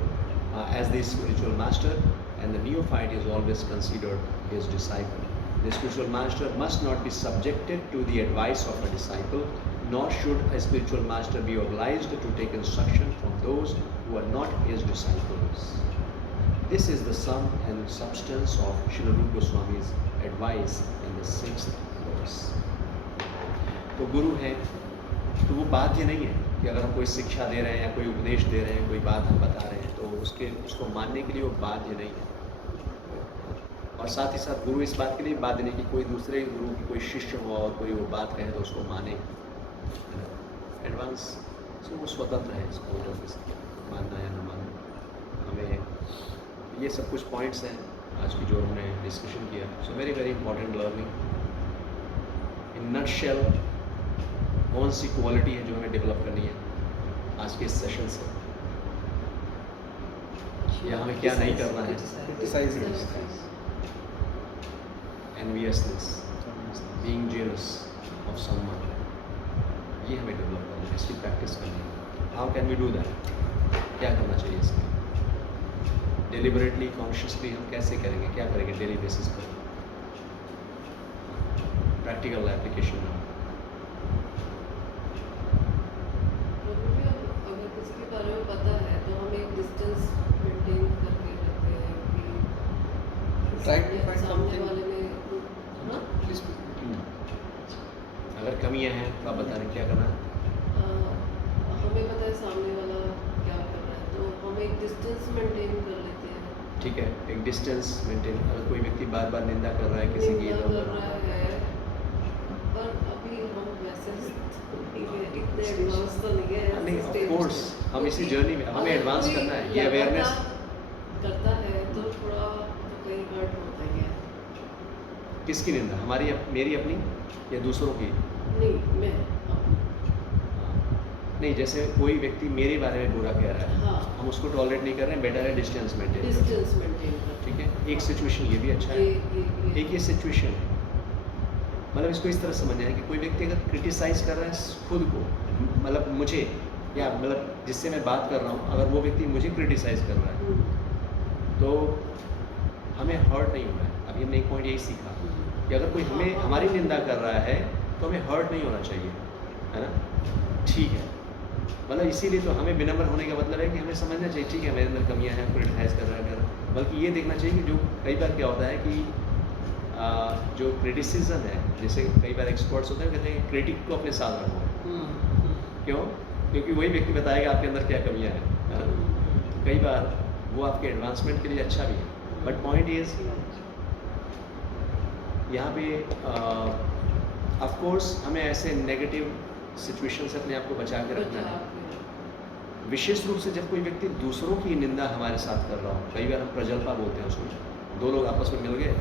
as the spiritual master, and the neophyte is always considered his disciple. The spiritual master must not be subjected to the advice of a disciple, nor should a spiritual master be obliged to take instruction from those who are not his disciples. This is the sum and substance of Srila Rupa Goswami's advice in the 6th verse. तो गुरु है तो वो बाध्य नहीं है कि अगर हम कोई शिक्षा दे रहे हैं या कोई उपदेश दे रहे हैं, कोई बात हम बता रहे हैं, तो उसको मानने के लिए वो बाध्य नहीं है। और साथ ही साथ गुरु इस बात के लिए बाध्य नहीं कि कोई दूसरे गुरु की कोई शिष्य हो और कोई वो बात कहे तो उसको माने। एडवांस सो वो स्वतंत्र है इस पॉइंट ऑफ व्यू, मानना या न मानना। हमें ये सब कुछ पॉइंट्स हैं आज की जो हमने डिस्कशन किया। So very very important learning. In nutshell कौन सी क्वालिटी है जो हमें डेवलप करनी है आज के इस सेशन से, या हमें क्या नहीं करना है। enviousness, being jealous of someone, ये हमें डेवलप करना है, इसकी प्रैक्टिस करनी है। How can we do that? क्या करना चाहिए इसके लिए? डिलिबरेटली, कॉन्शियसली हम कैसे करेंगे, क्या करेंगे डेली बेसिस पर? प्रैक्टिकल एप्लीकेशन में प्रभु जी, अब अगर किसी के बारे में पता है तो हम एक डिस्टेंस मेंटेन करके रखते हैं कि Try to find सामने something- वाले में हाँ Please speak. अगर कमियां हैं तो आप बता रहे हैं क्या करना है? हमें पता है सामने वाला क्या कर रहा है तो हम एक डिस्टेंस मेंटेन कर लेते हैं। ठीक है, एक डिस्टेंस मेंटेन। अगर कोई व्यक्ति बार बार निंदा कर रहा है किसी की, निंदा कर रहा है पर अभी हम वैसे इतने एडवांस तो नहीं है नहीं, ऐसे ऑफ stage कोर्स में। हम इसी क्योंकि जर्नी में हमें अगर एडवांस कोई करना है, ये अवेयरनेस। लगातार करता है तो थोड़ा तो कहीं हर्ट होता ही है। किसकी निंदा, हमारी मेरी अपनी या दूसरों की? नहीं मैं नहीं, जैसे कोई व्यक्ति मेरे बारे में बुरा कह रहा है, हाँ हम उसको टॉलरेट नहीं कर रहे हैं, बेटर है डिस्टेंस मेंटेन। डिस्टेंस मेंटेन कर ठीक है, एक सिचुएशन ये भी अच्छा है, ये एक ये सिचुएशन है। मतलब इसको इस तरह समझना है कि कोई व्यक्ति अगर क्रिटिसाइज कर रहा है खुद को, मतलब मुझे, या मतलब जिससे मैं बात कर रहा हूँ, अगर वो व्यक्ति मुझे क्रिटिसाइज कर रहा है तो हमें हर्ट नहीं होना है। अभी हमने एक पॉइंट यही सीखा कि अगर कोई हमें हमारी निंदा कर रहा है तो हमें हर्ट नहीं होना चाहिए, है ना? ठीक है, मतलब इसीलिए तो हमें विनम्र होने का मतलब है कि हमें समझना चाहिए ठीक है मेरे अंदर कमियां हैं, क्रिटिसाइज कर रहा है, बल्कि ये देखना चाहिए कि जो कई बार क्या होता है कि जो क्रिटिसिज्म है, जैसे कई बार एक्सपर्ट्स होते हैं कहते हैं क्रिटिक को अपने साथ रखो। क्यों? क्योंकि वही व्यक्ति बताएगा आपके अंदर क्या कमियां हैं, है ना? कई बार वो आपके एडवांसमेंट के लिए अच्छा भी है, बट पॉइंट इज यहाँ पे ऑफ कोर्स हमें ऐसे नेगेटिव सिचुएशन से अपने आप को बचा के रखना है। विशेष रूप से जब कोई व्यक्ति दूसरों की निंदा हमारे साथ कर रहा हो, कई बार हम प्रजल्पा बोलते हैं उसको, दो लोग आपस में मिल गए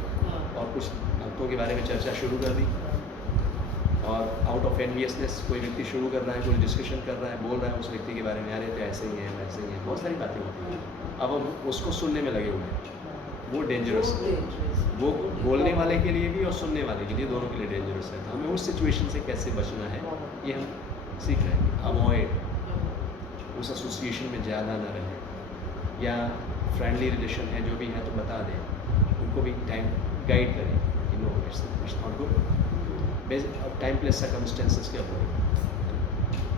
और कुछ भक्तों के बारे में चर्चा शुरू कर दी और आउट ऑफ एनवियसनेस कोई व्यक्ति शुरू कर रहा है, कोई डिस्कशन कर रहा है, बोल रहा है उस व्यक्ति के बारे में, अरे तो ऐसे ही है वैसे ही है, बहुत सारी बातें होती हैं। अब हम उसको सुनने में लगे हुए हैं, वो डेंजरस है। वो बोलने वाले के लिए भी और सुनने वाले के लिए, दोनों के लिए डेंजरस है। तो हमें उस सिचुएशन से कैसे बचना है ये हम सीख रहे हैं। अवॉइड, उस एसोसिएशन में ज़्यादा न रहें, या फ्रेंडली रिलेशन है जो भी है तो बता दें, उनको भी टाइम गाइड करें कि no it's not good, time place circumstances के अकॉर्डिंग।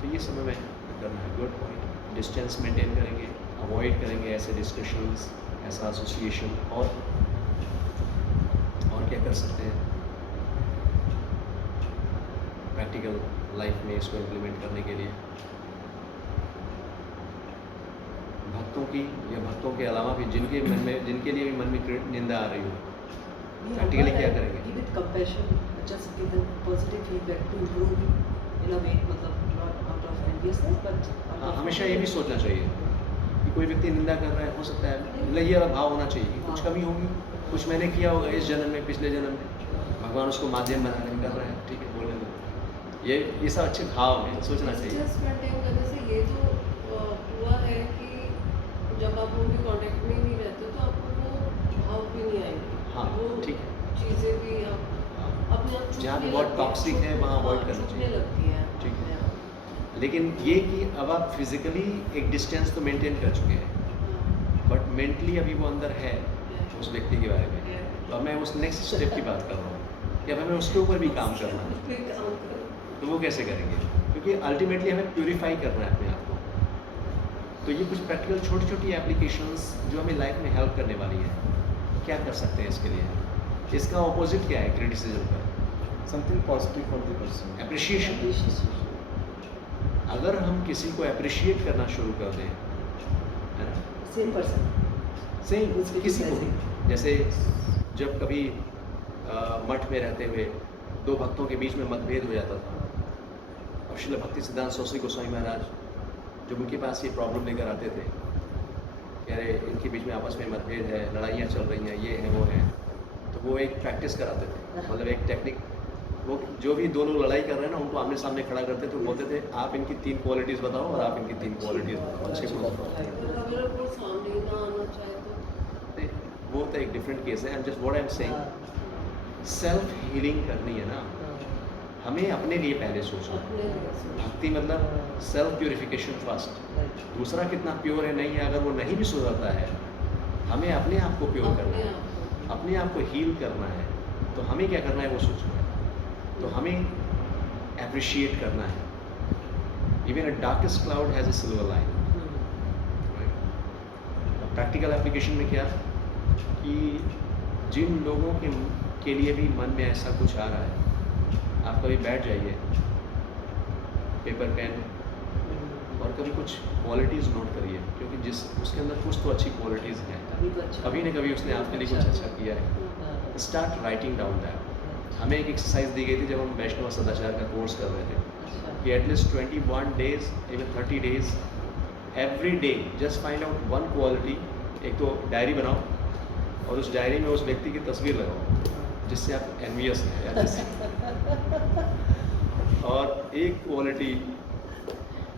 तो ये समय में करना है। गुड पॉइंट, डिस्टेंस मेंटेन करेंगे, अवॉइड करेंगे ऐसे डिस्कशंस, ऐसा एसोसिएशन। और क्या कर सकते हैं प्रैक्टिकल लाइफ में इसको इम्प्लीमेंट करने के लिए? भक्तों की या भक्तों के अलावा भी जिनके लिए भी मन में निंदा आ रही हो, प्रैक्टिकली क्या करेंगे? Give it compassion, just give them positive feedback to improve in a way, मतलब not out of enviousness, but हाँ, हमेशा ये भी सोचना चाहिए कि कोई व्यक्ति निंदा कर रहा है, हो सकता है मतलब ये वाला भाव होना चाहिए कि कुछ कमी होगी, कुछ मैंने किया होगा इस जन्म में, पिछले जन्म में, भगवान उसको माध्यम बनाकर कर रहे हैं, ठीक है, बोलने दो। ये सब अच्छे भाव हैं, सोचना चाहिए। डिस्टेंस मेंटेन करने से ये तो हुआ है कि जब आप उनके कांटेक्ट में नहीं रहते तो आपको वो भाव भी नहीं आएंगे। हाँ, वो ठीक है। चीज़ें भी आप हाँ, अपने आप जहाँ छूटने भी बहुत लगती हैं, toxic है, वहाँ avoid करना छूटने चाहिए। लगती है ठीक है। अपने आप। लेकिन ये कि अब आप फिजिकली एक डिस्टेंस तो मेंटेन कर चुके हैं, बट मेंटली अभी वो अंदर है उस व्यक्ति के बारे में। तो अब मैं उस नेक्स्ट स्टेप की बात कर रहा हूँ कि अब हमें उसके ऊपर भी काम करना है। कोई काम करो। तो वो कैसे करेंगे? क्योंकि अल्टीमेटली हमें प्यूरिफाई करना है अपने आप को। तो ये कुछ प्रैक्टिकल छोटी छोटी एप्लीकेशंस जो हमें लाइफ में हेल्प करने वाली है, क्या कर सकते हैं इसके लिए? इसका ऑपोजिट क्या है क्रिटिसिज्म का? Something positive for the person. Appreciation. अगर हम किसी को अप्रिशिएट करना शुरू कर दें, है ना, same person. सही किसी को भी, जैसे जब कभी मठ में रहते हुए दो भक्तों के बीच में मतभेद हो जाता था, और श्रील भक्ति सिद्धांत सरस्वती गोस्वामी महाराज जब उनके पास ये प्रॉब्लम लेकर आते थे कि अरे इनके बीच में आपस में मतभेद है, लड़ाइयाँ चल रही हैं, ये है वो है, तो वो एक प्रैक्टिस कराते थे, मतलब एक टेक्निक। वो जो भी दो लोग लड़ाई कर रहे हैं ना, उनको आमने सामने खड़ा करते थे, बोलते थे आप इनकी 3 क्वालिटीज़ बताओ और आप इनकी 3 क्वालिटीज़ बताओ, अच्छे गुण बताओ। अगर वो सामने ही ना आना चाहे तो वो तो एक डिफरेंट केस है। Just what I am saying, self healing करनी है ना, हमें अपने लिए पहले सोचना है। अपने लिए सोचो। भक्ति मतलब सेल्फ प्योरिफिकेशन फर्स्ट। दूसरा कितना प्योर है नहीं है, अगर वो नहीं भी सुधरता है, हमें अपने आप को प्योर करना अपने है, आप को। अपने आप को हील करना है। तो हमें क्या करना है वो सोचना है। तो हमें अप्रिशिएट करना है। Even a darkest cloud has a silver line. Practical application में क्या कि जिन लोगों के लिए भी मन में ऐसा कुछ आ रहा है, आप कभी बैठ जाइए, पेपर पेन, और कभी कुछ क्वालिटीज़ नोट करिए, क्योंकि जिस उसके अंदर कुछ तो अच्छी क्वालिटीज़ हैं, अभी तो अच्छा कभी न कभी उसने आपके लिए कुछ अच्छा किया है। Start writing down that. हमें एक एक्सरसाइज दी गई थी जब हम वैष्णव सदाचार का कोर्स कर रहे थे कि at least 21 days, even 30 days, every day just find out one quality. एक तो डायरी बनाओ और उस डायरी में उस व्यक्ति की तस्वीर लगाओ जिससे आप एनवियस हैं या और एक क्वालिटी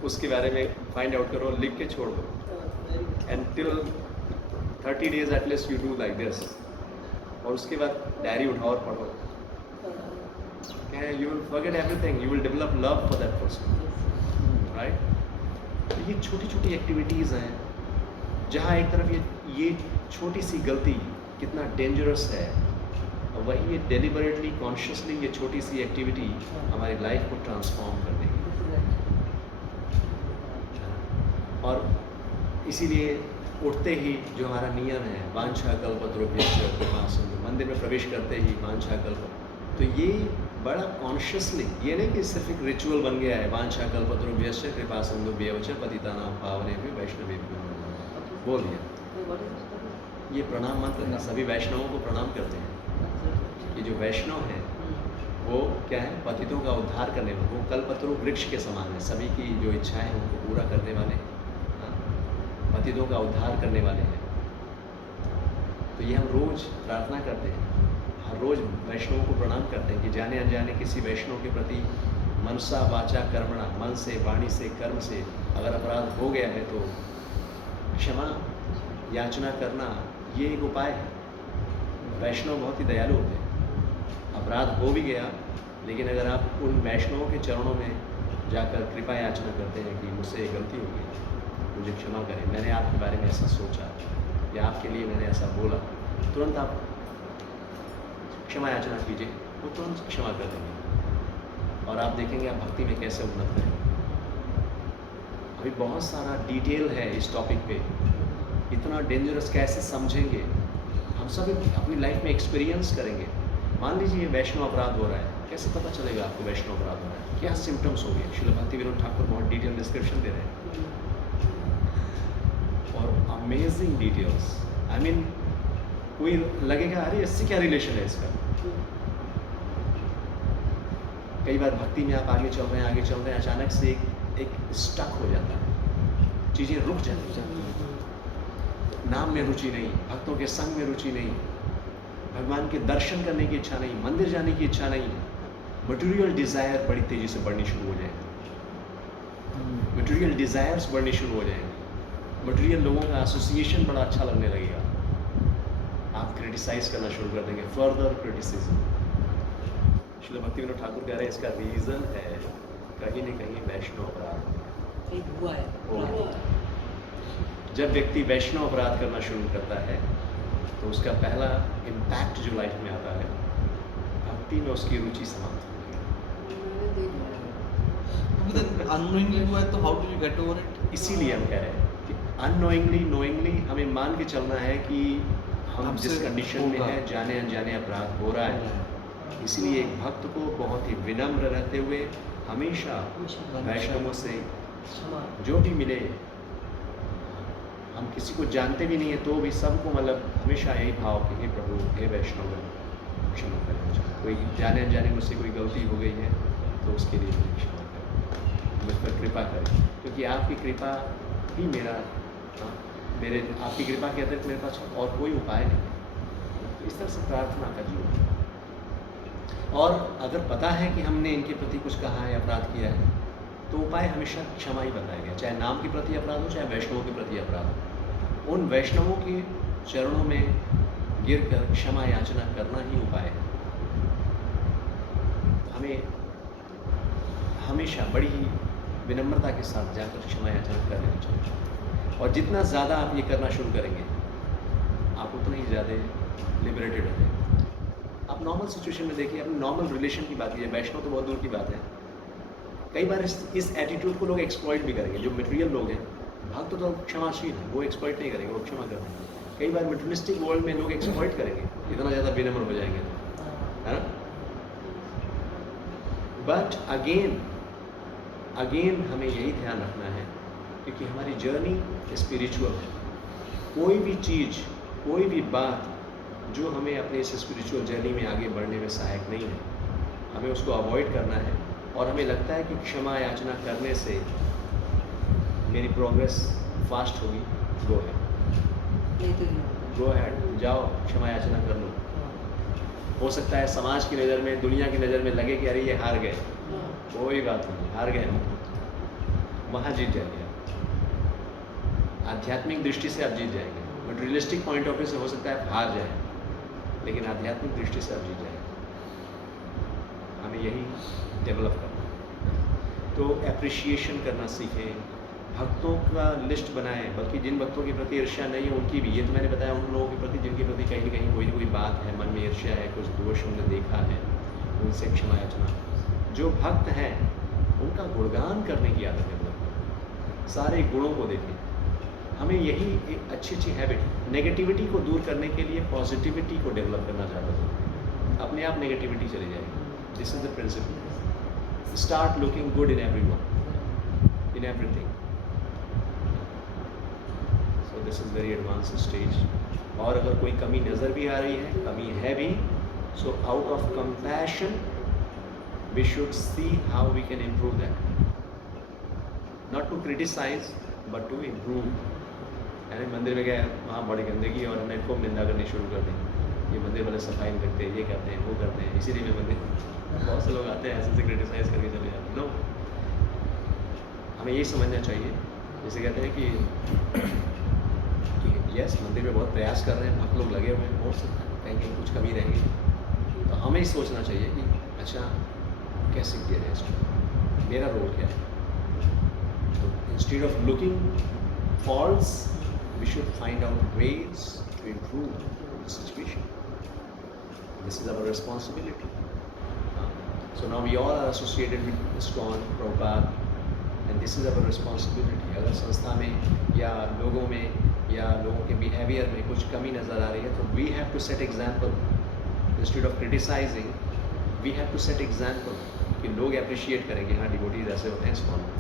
उसके बारे में फाइंड आउट करो, लिख के छोड़ दो। And till 30 days at least you do like this. और उसके बाद डायरी उठाओ और पढ़ो। You will forget everything, you will develop love for that person, right. तो ये छोटी छोटी एक्टिविटीज़ हैं जहाँ एक तरफ ये छोटी सी गलती कितना डेंजरस है, और वही ये डेलिबरेटली कॉन्शियसली ये छोटी सी एक्टिविटी हमारी लाइफ को ट्रांसफॉर्म कर देगी। और इसीलिए उठते ही जो हमारा नियम है, वांछा कल्पतरुभ्यश्च कृपा सिंधु, मंदिर में प्रवेश करते ही वांछा कल्प, तो ये बड़ा कॉन्शियसली, ये नहीं कि सिर्फ एक रिचुअल बन गया है, वांछा कल्पतरुभ्यश्च कृपा सिंधुभ्येव च पतितानां पावनेभ्यो वैष्णवेभ्यो नमः, बोल दिया। ये प्रणाम मंत्र है, सभी वैष्णवों को प्रणाम करते हैं। ये जो वैष्णव हैं वो क्या है, पतितों का उद्धार करने वाले, वो कल्पतरु वृक्ष के समान है, सभी की जो इच्छाएं हैं उनको पूरा करने वाले, पतितों का उद्धार करने वाले हैं। तो ये हम रोज़ प्रार्थना करते हैं, हर रोज़ वैष्णवों को प्रणाम करते हैं कि जाने अनजाने किसी वैष्णव के प्रति मनसा वाचा कर्मणा, मन से, वाणी से, कर्म से अगर अपराध हो गया है तो क्षमा याचना करना ये एक उपाय है। वैष्णव बहुत ही दयालु होते हैं। अपराध हो भी गया, लेकिन अगर आप उन वैष्णवों के चरणों में जाकर कृपा याचना करते हैं कि मुझसे गलती हो गई, मुझे क्षमा करें, मैंने आपके बारे में ऐसा सोचा या आपके लिए मैंने ऐसा बोला, तुरंत आप क्षमा याचना कीजिए, वो तुरंत क्षमा कर देंगे और आप देखेंगे आप भक्ति में कैसे उन्नत करेंगे। अभी बहुत सारा डिटेल है इस टॉपिक पे, इतना डेंजरस कैसे समझेंगे, हम सब अपनी लाइफ में एक्सपीरियंस करेंगे। मान लीजिए वैष्णव अपराध हो रहा है, कैसे पता चलेगा आपको वैष्णव अपराध हो रहा है, क्या सिम्टम्स हो गए। श्रील भक्ति विनोद ठाकुर बहुत डिटेल डिस्क्रिप्शन दे रहे हैं और अमेजिंग डिटेल्स। आई मीन कोई लगेगा अरे इससे क्या रिलेशन है इसका। कई बार भक्ति में आप आगे चल रहे हैं, अचानक से एक स्टक हो जाता है, चीज़ें रुक जाती हैं, नाम में रुचि नहीं, भक्तों के संग में रुचि नहीं, भगवान के दर्शन करने की इच्छा नहीं, मंदिर जाने की इच्छा नहीं, मटेरियल डिज़ायर बड़ी तेज़ी से बढ़नी शुरू हो जाएगी, मटेरियल डिज़ायर्स बढ़नी शुरू हो जाएंगी, मटेरियल लोगों का एसोसिएशन बड़ा अच्छा लगने लगेगा, आप क्रिटिसाइज करना शुरू कर देंगे, फर्दर क्रिटिसिज्म। श्रील भक्ति विनोद ठाकुर कह रहे हैं इसका रीज़न है कहीं न कहीं वैष्णव अपराध। एक हुआ है हुआ। जब व्यक्ति वैष्णव अपराध करना शुरू करता है तो उसका पहला इम्पैक्ट जो लाइफ में आता है, भक्ति में उसकी रुचि समाप्त हो जाएगी। मैंने देखा है। अननोइंगली हुआ है तो how do you get over it? इसीलिए हम कह रहे हैं कि अननोइंगली नोइंगली हमें मान के चलना है कि हम हमसे जिस कंडीशन में होगा। है, जाने अनजाने अपराध हो रहा है। इसलिए एक भक्त को बहुत ही विनम्र रहते हुए हमेशा वैष्णवों से क्षमा जो भी मिले, हम किसी को जानते भी नहीं है तो भी सबको मतलब हमेशा यही भाव कि हे प्रभु, हे वैष्णव क्षमा करें मुझे, कोई जाने अनजाने मुझसे कोई गलती हो गई है तो उसके लिए मुझे क्षमा करें, मुझ पर कृपा करें, क्योंकि आपकी कृपा ही मेरा आपकी कृपा के अतिरिक्त मेरे पास और कोई उपाय नहीं है। तो इस तरह से प्रार्थना का जीवन। और अगर पता है कि हमने इनके प्रति कुछ कहा है, अपराध किया है, तो उपाय हमेशा क्षमा ही बताया गया, चाहे नाम के प्रति अपराध हो, चाहे वैष्णवों के प्रति अपराध हो। उन वैष्णवों के चरणों में गिरकर क्षमा याचना करना ही उपाय है। हमें हमेशा बड़ी ही विनम्रता के साथ जाकर क्षमा याचना कर लेनी चाहिए। और जितना ज़्यादा आप ये करना शुरू करेंगे, आप उतना ही ज़्यादा लिबरेटेड हो जाएंगे। आप नॉर्मल सिचुएशन में देखिए, अपनी नॉर्मल रिलेशन की बात कीजिए, वैष्णव तो बहुत दूर की बात है। कई बार इस एटीट्यूड को लोग एक्सप्लॉइट भी करेंगे। जो मटेरियल लोग हैं, भक्त तो क्षमाशील है, वो एक्सप्लॉइट नहीं करेंगे, वो क्षमा करेंगे। कई बार मटेरियलिस्टिक वर्ल्ड में लोग एक्सप्लॉइट करेंगे, इतना ज़्यादा विनम्र हो जाएंगे तो, है ना। बट अगेन हमें यही ध्यान रखना है, क्योंकि हमारी जर्नी स्पिरिचुअल है। कोई भी चीज़, कोई भी बात जो हमें अपने इस स्पिरिचुअल जर्नी में आगे बढ़ने में सहायक नहीं है, हमें उसको अवॉइड करना है। और हमें लगता है कि क्षमा याचना करने से मेरी प्रोग्रेस फास्ट होगी, गो है, नहीं तो नहीं। गो हैड, जाओ क्षमा याचना कर लो। हो सकता है समाज की नज़र में, दुनिया की नज़र में लगे कि अरे ये हार गए, कोई बात नहीं, हार गए हम, वहाँ जीत जाएंगे आप। आध्यात्मिक दृष्टि से आप जीत जाएंगे। मटेरियलिस्टिक पॉइंट ऑफ व्यू से हो सकता है आप हार जाए, लेकिन आध्यात्मिक दृष्टि से आप जीत जाएंगे। हमें यही डेवलप करना है। तो एप्रिशिएशन करना सीखें, भक्तों का लिस्ट बनाएं, बल्कि जिन भक्तों के प्रति ईर्ष्या नहीं है उनकी भी। ये तो मैंने बताया उन लोगों के प्रति जिनके प्रति कहीं ना कहीं कोई ना कोई बात है, मन में ईर्ष्या है, कुछ दोष हमने देखा है, उनसे क्षमा याचना। जो भक्त हैं उनका गुणगान करने की आदत डेवलप करें, सारे गुणों को देखें। हमें यही एक अच्छी हैबिट, नेगेटिविटी को दूर करने के लिए पॉजिटिविटी को डेवलप करना चाहते हैं, अपने आप नेगेटिविटी चली जाएगी। This is the principle. Start looking good in everyone, in everything. So this is very advance stage. और अगर कोई कमी नज़र भी आ रही है, कमी है भी, so out of compassion we should see how we can improve that, not to criticise but to improve. यानी मंदिर में गए, वहाँ बड़ी गंदगी और हमने खूब निंदा करनी शुरू कर दी, ये मंदिर वाले सफाई नहीं रखते, ये करते हैं, वो करते हैं, इसीलिए मैं मंदिर। बहुत से लोग आते हैं ऐसे क्रिटिसाइज करके चले जाते हैं। नो, हमें यही समझना चाहिए, जैसे कहते हैं कि यस मंदिर में बहुत प्रयास कर रहे हैं, भक्त लोग लगे हुए हैं, हो सकता है कहीं कहीं कुछ कमी रहेगी, तो हमें ही सोचना चाहिए कि अच्छा कैसे किया जाए इसको, मेरा रोल क्या है। तो instead of looking faults, we should find out ways to improve the situation. This is our responsibility. So now we all are associated with ISKCON, Prabhupada, and this is our responsibility. अगर संस्था में या लोगों में या लोगों के behaviour में कुछ कमी नज़र आ रही है, तो we have to set example. Instead of criticizing, we have to set example कि लोग appreciate करेंगे, हाँ डिवोटीज ऐसे होते हैं ISKCON में।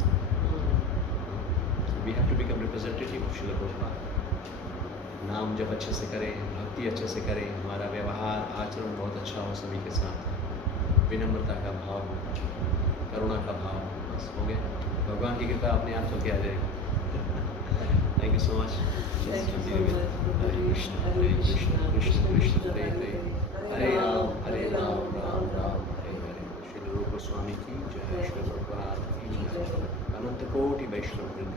We have to become representative of Srila Prabhupada. नाम जब अच्छे से करें, भक्ति अच्छे से करें, हमारा व्यवहार आचरण बहुत अच्छा हो सभी के साथ, विनम्रता का भाव हो, करुणा का भाव हो, बस हो गया। भगवान की कृपा अपने आप चल के आ जाएगी। Thank you so much. Thank you so much. हरे कृष्ण कृष्ण कृष्ण हरे हरे, हरे राम राम राम हरे हरे। श्री रूप गोस्वामी की जय, श्री प्रभुपाद की जय, अनंत कोटि वैष्णव वृंद।